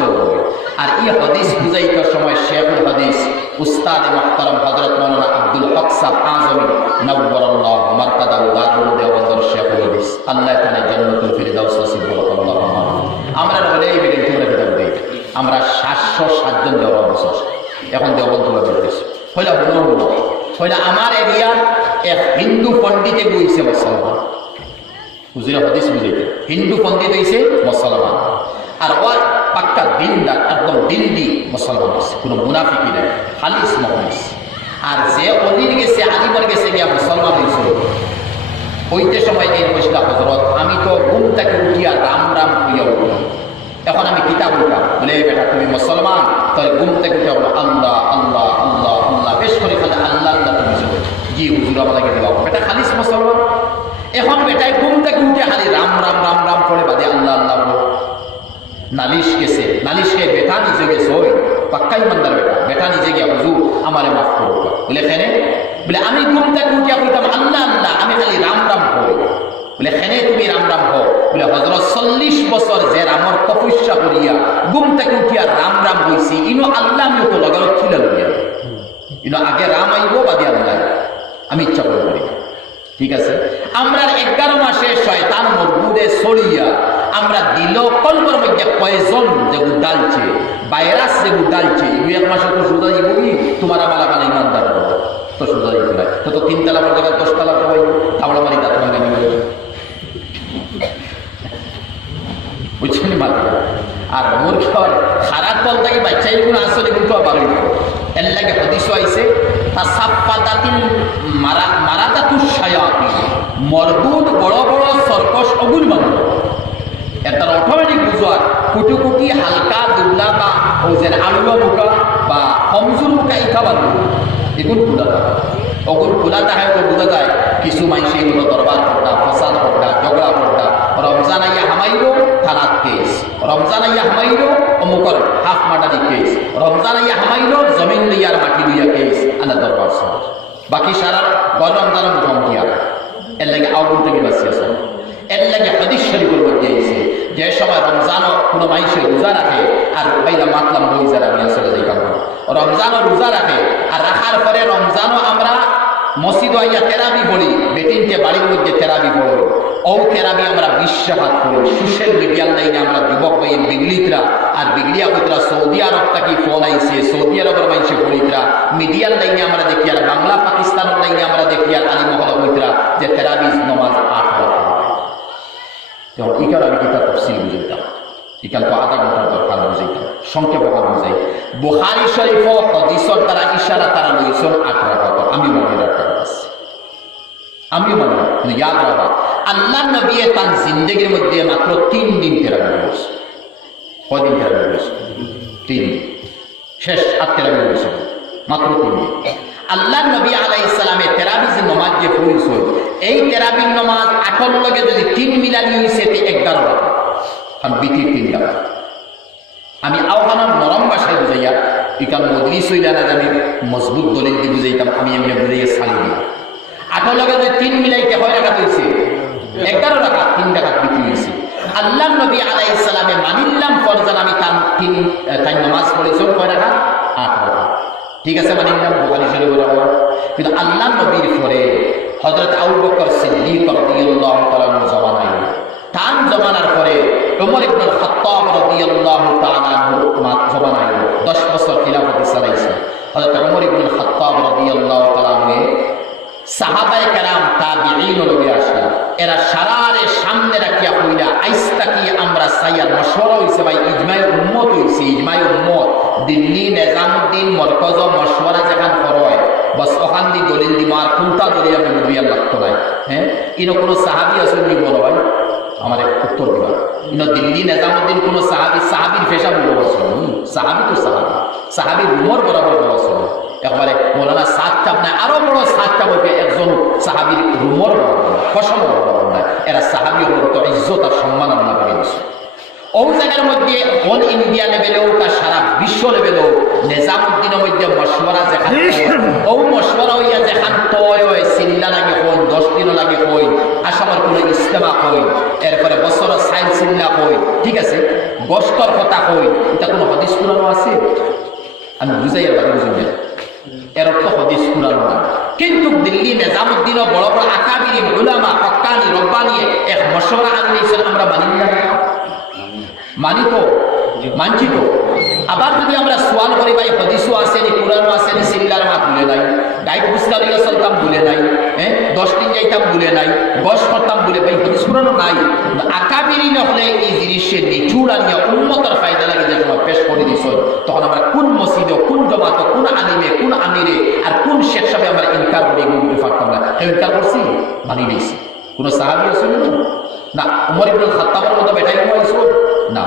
আর এই হদিস বুঝাইতার সময় শেখুল হদিস উস্তাদ মুহতারাম হযরত মাওলানা আব্দুল হক সাহেব আজমি নওয়ারাল্লাহু মারকাদাহু দারুল দেওবন্দর শেখুল হদিস আল্লাহ তাআলা জান্নাতুল ফিরদাউস নসিব করুক আল্লাহুম্মা আমরা হলেই বেরিয়ে তোমরা কিতাব দেই আমরা 707 জন দেওয়া বছর এখন দেওবন্দ বেরিয়েছে হইলা আমার এরিয়ার এক হিন্দু পণ্ডিতে বইছে মুসলমান হুজুরে হদিস বুঝাইতে হিন্দু পণ্ডিত হইছে মুসলমান আর ওর পাক্কা দিনদার একদম দিল্লি মুসলমান হয়েছে কোনো মুনাফিকি নাই খালিস মহলিস আর যে অলির গেছে আলিমর গেছে গিয়া মুসলমান হয়েছে ওইতে সময় এই বসলা হজরত আমি তো ঘুম থেকে উঠিয়া রাম হইয়া উঠলাম এখন আমি কিতাব উঠলাম বলে বেটা তুমি মুসলমান তাহলে ঘুম থেকে উঠে বলো আল্লাহ আল্লাহ আল্লাহ আল্লাহ বেশ করে খালি আল্লাহ আল্লাহ তুমি জি হুজুর আমাকে দেওয়া বেটা খালিস মুসলমান এখন বেটাই ঘুম থেকে উঠে খালি রাম করে বাদে আল্লাহ আল্লাহ বলো নালিশ গেছে নালিশকে বেটা নিজে গেছে ওই পাক্কাই মান্দার বেটা নিজে গিয়া হুজুর আমারে মাফ করো বলে খেনে বলে আমি ঘুম থেকে উঠিয়া কইতাম আল্লাহ আল্লাহ আমি খালি রাম হই বলে খেনে তুমি রাম হো বলে হযরত 40 বছর যে রামর তপস্যা করিয়া ঘুম থেকে উঠিয়া রাম হইছি ইনো আল্লাহ আমি তো লাগালো খিলা লইয়া ইনো আগে রাম আইবো বাদে আল্লাহ আমি ইচ্ছা করে করি ঠিক আছে আমরা 11 মাসে শয়তান মরদুদে ছড়িয়া আমরা দিল কল্পর মধ্যে পয়জন যেগুলো ডালছে ভাইরাস যেগুলো ডালছে এক মাসে তো সোজা যাবি তোমার মালা কালা ইমানদার তো সোজা যাবে না তো 3 তলা পর জায়গায় 10 তলা সবাই তাবলা মারি দাঁত ভাঙা নিবে বুঝছেন মাত্র আর মূর্খ খারাপ বল থেকে বাচ্চা এগুলো আসলে কিন্তু আবার এর লাগে হদিস আইছে তাসাফাতাতিল মারাতাতুশ শায়াতিন মরদুদ বড় বড় সর্কস অগুল মানুষ এটা অটোমেটিক বুঝার কোটি কোটি হালকা দুবলা বা ওজের আলুয়া মুখা বা কমজোর মুখা ইটা বানু এগুলো খোলা অগুল খোলা তাহাই তো বোঝা যায় কিছু মানুষ এগুলো দরবার করতা ফসাদ করতা ঝগড়া করতা রমজান আইয়া হামাইল থানাত কেস রমজান আইয়া হামাইল অমুকর হাফ মাটারি কেস রমজান আইয়া হামাইল জমিন লইয়ার মাটি লইয়া কেস আনা দরবার সব বাকি সারা গর রমজান মুখোমুখিয়া এর লাগে আউগুন থেকে বাঁচিয়েছে এর লাগে হাদিস শরীফের মধ্যে এসেছে যে সময় রমজানও কোনো মানুষে রোজা রাখে আর বাইলা মাতলাম বই যারা আমি আসলে যাই কাম রমজানও রোজা রাখে আর রাখার পরে রমজানও আমরা মসজিদ আইয়া তেরাবি পড়ি বেটিনকে বাড়ির মধ্যে তেরাবি পড়ি ও তেরাবি আমরা বিশ্বাস করি সোশ্যাল মিডিয়ার লাইনে আমরা যুবক ভাই বিগলিতরা আর বিগলিয়া কইতরা সৌদি আরব থেকে ফোন আইছে সৌদি আরবের মানুষে পড়িতরা মিডিয়ার লাইনে আমরা দেখি আর বাংলা পাকিস্তানের লাইনে আমরা দেখি আর আলী মহলা কইতরা যে তেরাবি নমাজ 8 রাকাত যখন ইকার আমি কিতাব তফসিল বুঝাইতাম ইকাল তো আধা ঘন্টার দরকার বুঝাইতাম সংক্ষেপে বুঝাই বুখারী শরীফ হাদিসের দ্বারা ইশারা তারা লইছেন 8 রাকাত আমি মনে রাখতে পারছি আমি মনে কিন্তু ইয়াদ রাখা আল্লাহ নবী তার জিন্দেগির মধ্যে মাত্র 3 দিন তেরাবি করেছে কদিন তেরাবি করেছে 3 শেষ 8 তেরাবি করেছে মাত্র 3 দিন আল্লাহ নবী আলাইহিস সালামে তেরাবি যে নামাজ যে পড়িয়েছে এই তেরাবির নামাজ 8 লগে যদি 3 মিলানি হইছে তে 11 রাকাত আর বিতি 3 রাকাত আমি আওহানা নরম ভাষায় বুঝাইয়া ইকাল মজলিস হইলা না জানি মজবুত দলিল দিয়ে বুঝাইতাম আমি এমনি বুঝাইয়া ছাড়ি দিই 8 লগে যদি 3 মিলাইতে হয় রাকাত হইছে 11 রাকাত 3 রাকাত বিতি হইছে আল্লাহ নবী আলাইহিস সালামে মানিল্লাম ফরজান আমি তার নামাজ পড়েছি কয় রাকাত 8 রাকাত ঠিক আছে মানিল্লাম বুখারী শরীফের বরাবর কিন্তু আল্লাহ নবীর পরে হযরত আবু বকর সিদ্দিক রাদিয়াল্লাহু তাআলা জমানায় তার জমানার পরে ওমর ইবনে খাত্তাব রাদিয়াল্লাহু তাআলা জমানায় 10 বছর খিলাফত চালাইছে হযরত ওমর ইবনে খাত্তাব রাদিয়াল্লাহু তাআলা সাহাবায়ে কেরাম তাবিঈন লগে আসলা এরা সারারে সামনে রাখিয়া কইলা আইস্তা কি আমরা সাইয়ার মশওয়ারা হইছে ভাই ইজমায়ে উম্মত হইছে ইজমায়ে উম্মত দিল্লি নিজামউদ্দিন মরকজ মশওয়ারা যেখান করয় বস ওখান দি দলিল দিমার কোনটা দলিল আমি বুঝিয়া লাগতো না হ্যাঁ ইনো কোন সাহাবী আছে নি বলো ভাই আমার উত্তর দিবা ইনো দিল্লি নিজামউদ্দিন কোন সাহাবীর পেশা বলো বসো সাহাবী তো সাহাবী উমর বরাবর বসো একবারে মৌলানা সাতটাব না আরো বড় সাতটাব একজন সাহাবীর রুমর ফসল না এরা সাহাবী তো ইজ্জত আর সম্মান আমরা পেয়ে গেছে ও জায়গার মধ্যে অল ইন্ডিয়া লেভেলেও তার সারা বিশ্ব লেভেলেও নিজামউদ্দিনের মধ্যে মশওয়ারা যেখানে ও মশওয়ারা হইয়া যেখান তয় হয় চিল্লা লাগে হই 10 দিন লাগে হই আসামের কোনো ইস্তেমা হই এরপরে বছর সাইন চিল্লা হই ঠিক আছে গস্তর কথা হই এটা কোনো হাদিস কুরআন আছে আমি বুঝাই আর বুঝুন এর অর্থ হাদিস কুরআন না কিন্তু দিল্লি নিজামউদ্দিন বড় বড় আকাবির উলামা হক্কানি রব্বানি এক মশওয়ারা আনলেছেন আমরা মানি না মানি তো মানছি তো আবার যদি আমরা সোয়াল করি ভাই হাদিসও আসেনি কুরআনও আসেনি সিল্লার মাত ভুলে নাই ডাইট বুঝতে গেলে চলতাম ভুলে নাই হ্যাঁ 10 দিন যাইতাম ভুলে নাই বস করতাম ভুলে ভাই হাদিস কুরআনও নাই আকাবিরি নহলে এই জিনিসের নিচুর আনিয়া উম্মতের ফায়দা লাগে যে তোমার পেশ করে দিছ তখন আমরা কোন মসজিদে কোন জমাত কোন আলিমে কোন আমিরে আর কোন শেখ সাহেব আমরা ইনকার করে এগুলো পারতাম না ইনকার করছি মানি নিয়েছি কোন সাহাবী আছে না উমর ইবনে খাত্তাবের মতো বেটাই হইছো না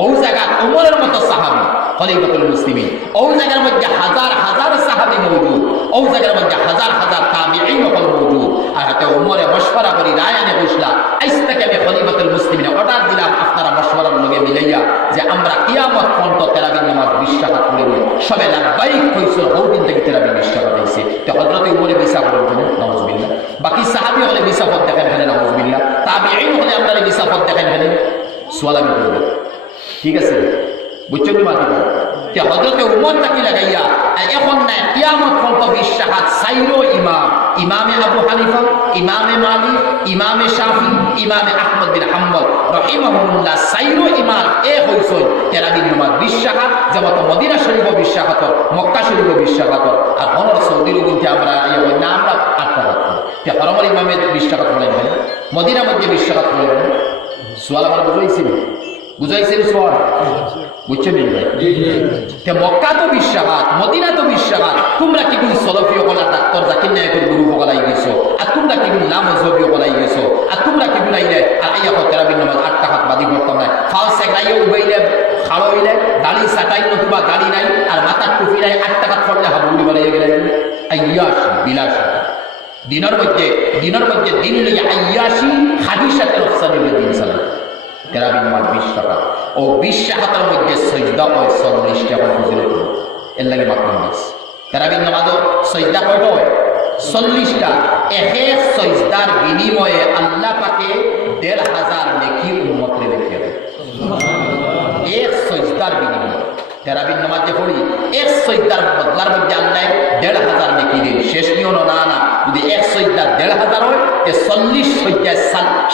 ও জায়গা উমরের মতো সাহাবী খলিফাতুল মুসলিমিন ও জায়গার মধ্যে হাজার হাজার সাহাবী মওজুদ ও জায়গার মধ্যে হাজার হাজার তাবিঈন মওজুদ আর হাতে উমরে মশওয়ারা করি রায় আনে বসলা আইস্তাকে আমি খলিফাতুল মুসলিমিন অর্ডার দিলাম আপনারা মশওয়ারার লগে মিলাইয়া যে আমরা কিয়ামত পর্যন্ত তারাবির নামাজ 20 টাকা করে নিই সবে লাব্বাইক কইছো ওই দিন থেকে তারাবি 20 টাকা দিয়েছে তো হযরত উমরে বিসা করেন নাউজুবিল্লাহ বাকি সাহাবী হলে বিসা পথ দেখেন ফেলে নাউজুবিল্লাহ তাবিঈন হলে আপনারা বিসা পথ দেখেন ফেলে সুয়াল আমি করব ঠিক আছে বুঝছো কি মাটি যে হযরত উমর তাকে লাগাইয়া এখন না কিয়ামত পর্যন্ত 20 টাকা সাইরো ইমাম ইমামে আবু হানিফা, ইমামে মালিক, ইমামে শাফি, ইমামে আহমদ বিন হাম্বল রহিমাহুল্লাহ সাইরো ইমাম এ হইছই তেরাবির নামাজ 20 রাকাত, যেমন মদিনা শরীফ 20 রাকাত, মক্কা শরীফ 20 রাকাত, আর হনর সৌদির কিন্তু আমরা না আমরা 8 রাকাত তে হরমর ইমামে 20 রাকাত পড়েন ভাই, মদিনার মধ্যে 20 রাকাত পড়েন। সোয়াল আমার বুঝাইছিল সোয়াল বুঝছেন ভাই? তে মক্কা তো 20 রাকাত, মদিনা তো 20 রাকাত, তোমরা কি কোন সলফিও বলা ডাক্তার জাকির নায়কের গুরু বলাই গেছো, আর তোমরা কি কোন নাম মজহবিও বলাই গেছো, আর তোমরা কি কোন আইলে আর আইয়া তেরাবির নামাজ 8 রাকাত বাদি করতাম না, ফালস একরাইয়া উবাইলে খাড়ো হইলে দাড়ি সাটাই নতুবা দাড়ি নাই আর মাথার টুপি নাই 8 টাকা পড়লে হাবুড়ি বলাই গেলে আইয়াসি বিলাসী দিনের মধ্যে দিন লইয়া আইয়াসি হাদিসাতে রফসানিবে দিন চালাই তেরাবির নামাজ 20 টাকা ও 20 টাকার মধ্যে সজদা হয় 40 টাকা ফজিলত এর লাগে মাত্রা মাস তেরাবির নামাজও সজদা কয়টা হয় 40টা, এক এক সজদার বিনিময়ে আল্লাহ পাকে 1500 নেকি উম্মতরে লিখে দেয়। এক সজদার বিনিময়ে তেরাবির নামাজ যে পড়ি এক সজদার বদলার মধ্যে আল্লাহ 1500 নেকি দেন। শেষ নিও না না, যদি এক সজদা 1500 হয় তে 40 সজদা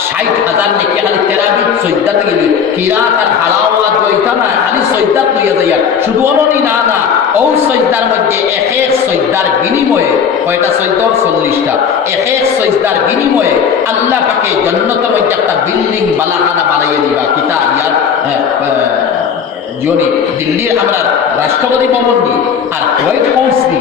60,000 নেকি খালি তেরাবির সজদাতে গেলি কিরাত আর হালাওয়াত হইতা না, খালি সজদাত লইয়া যাইয়া শুধু অননি না না, ও সজদার মধ্যে এক এক সজদার বিনিময়ে কয়টা সজদা 40টা, এক এক সজদার বিনিময়ে আল্লাহ পাকে জান্নাতের মধ্যে একটা বিল্ডিং বালাখানা বানাইয়ে দিবা। কিতা ইয়ার জনি দিল্লির আমরা রাষ্ট্রপতি ভবন নি আর হোয়াইট হাউস নি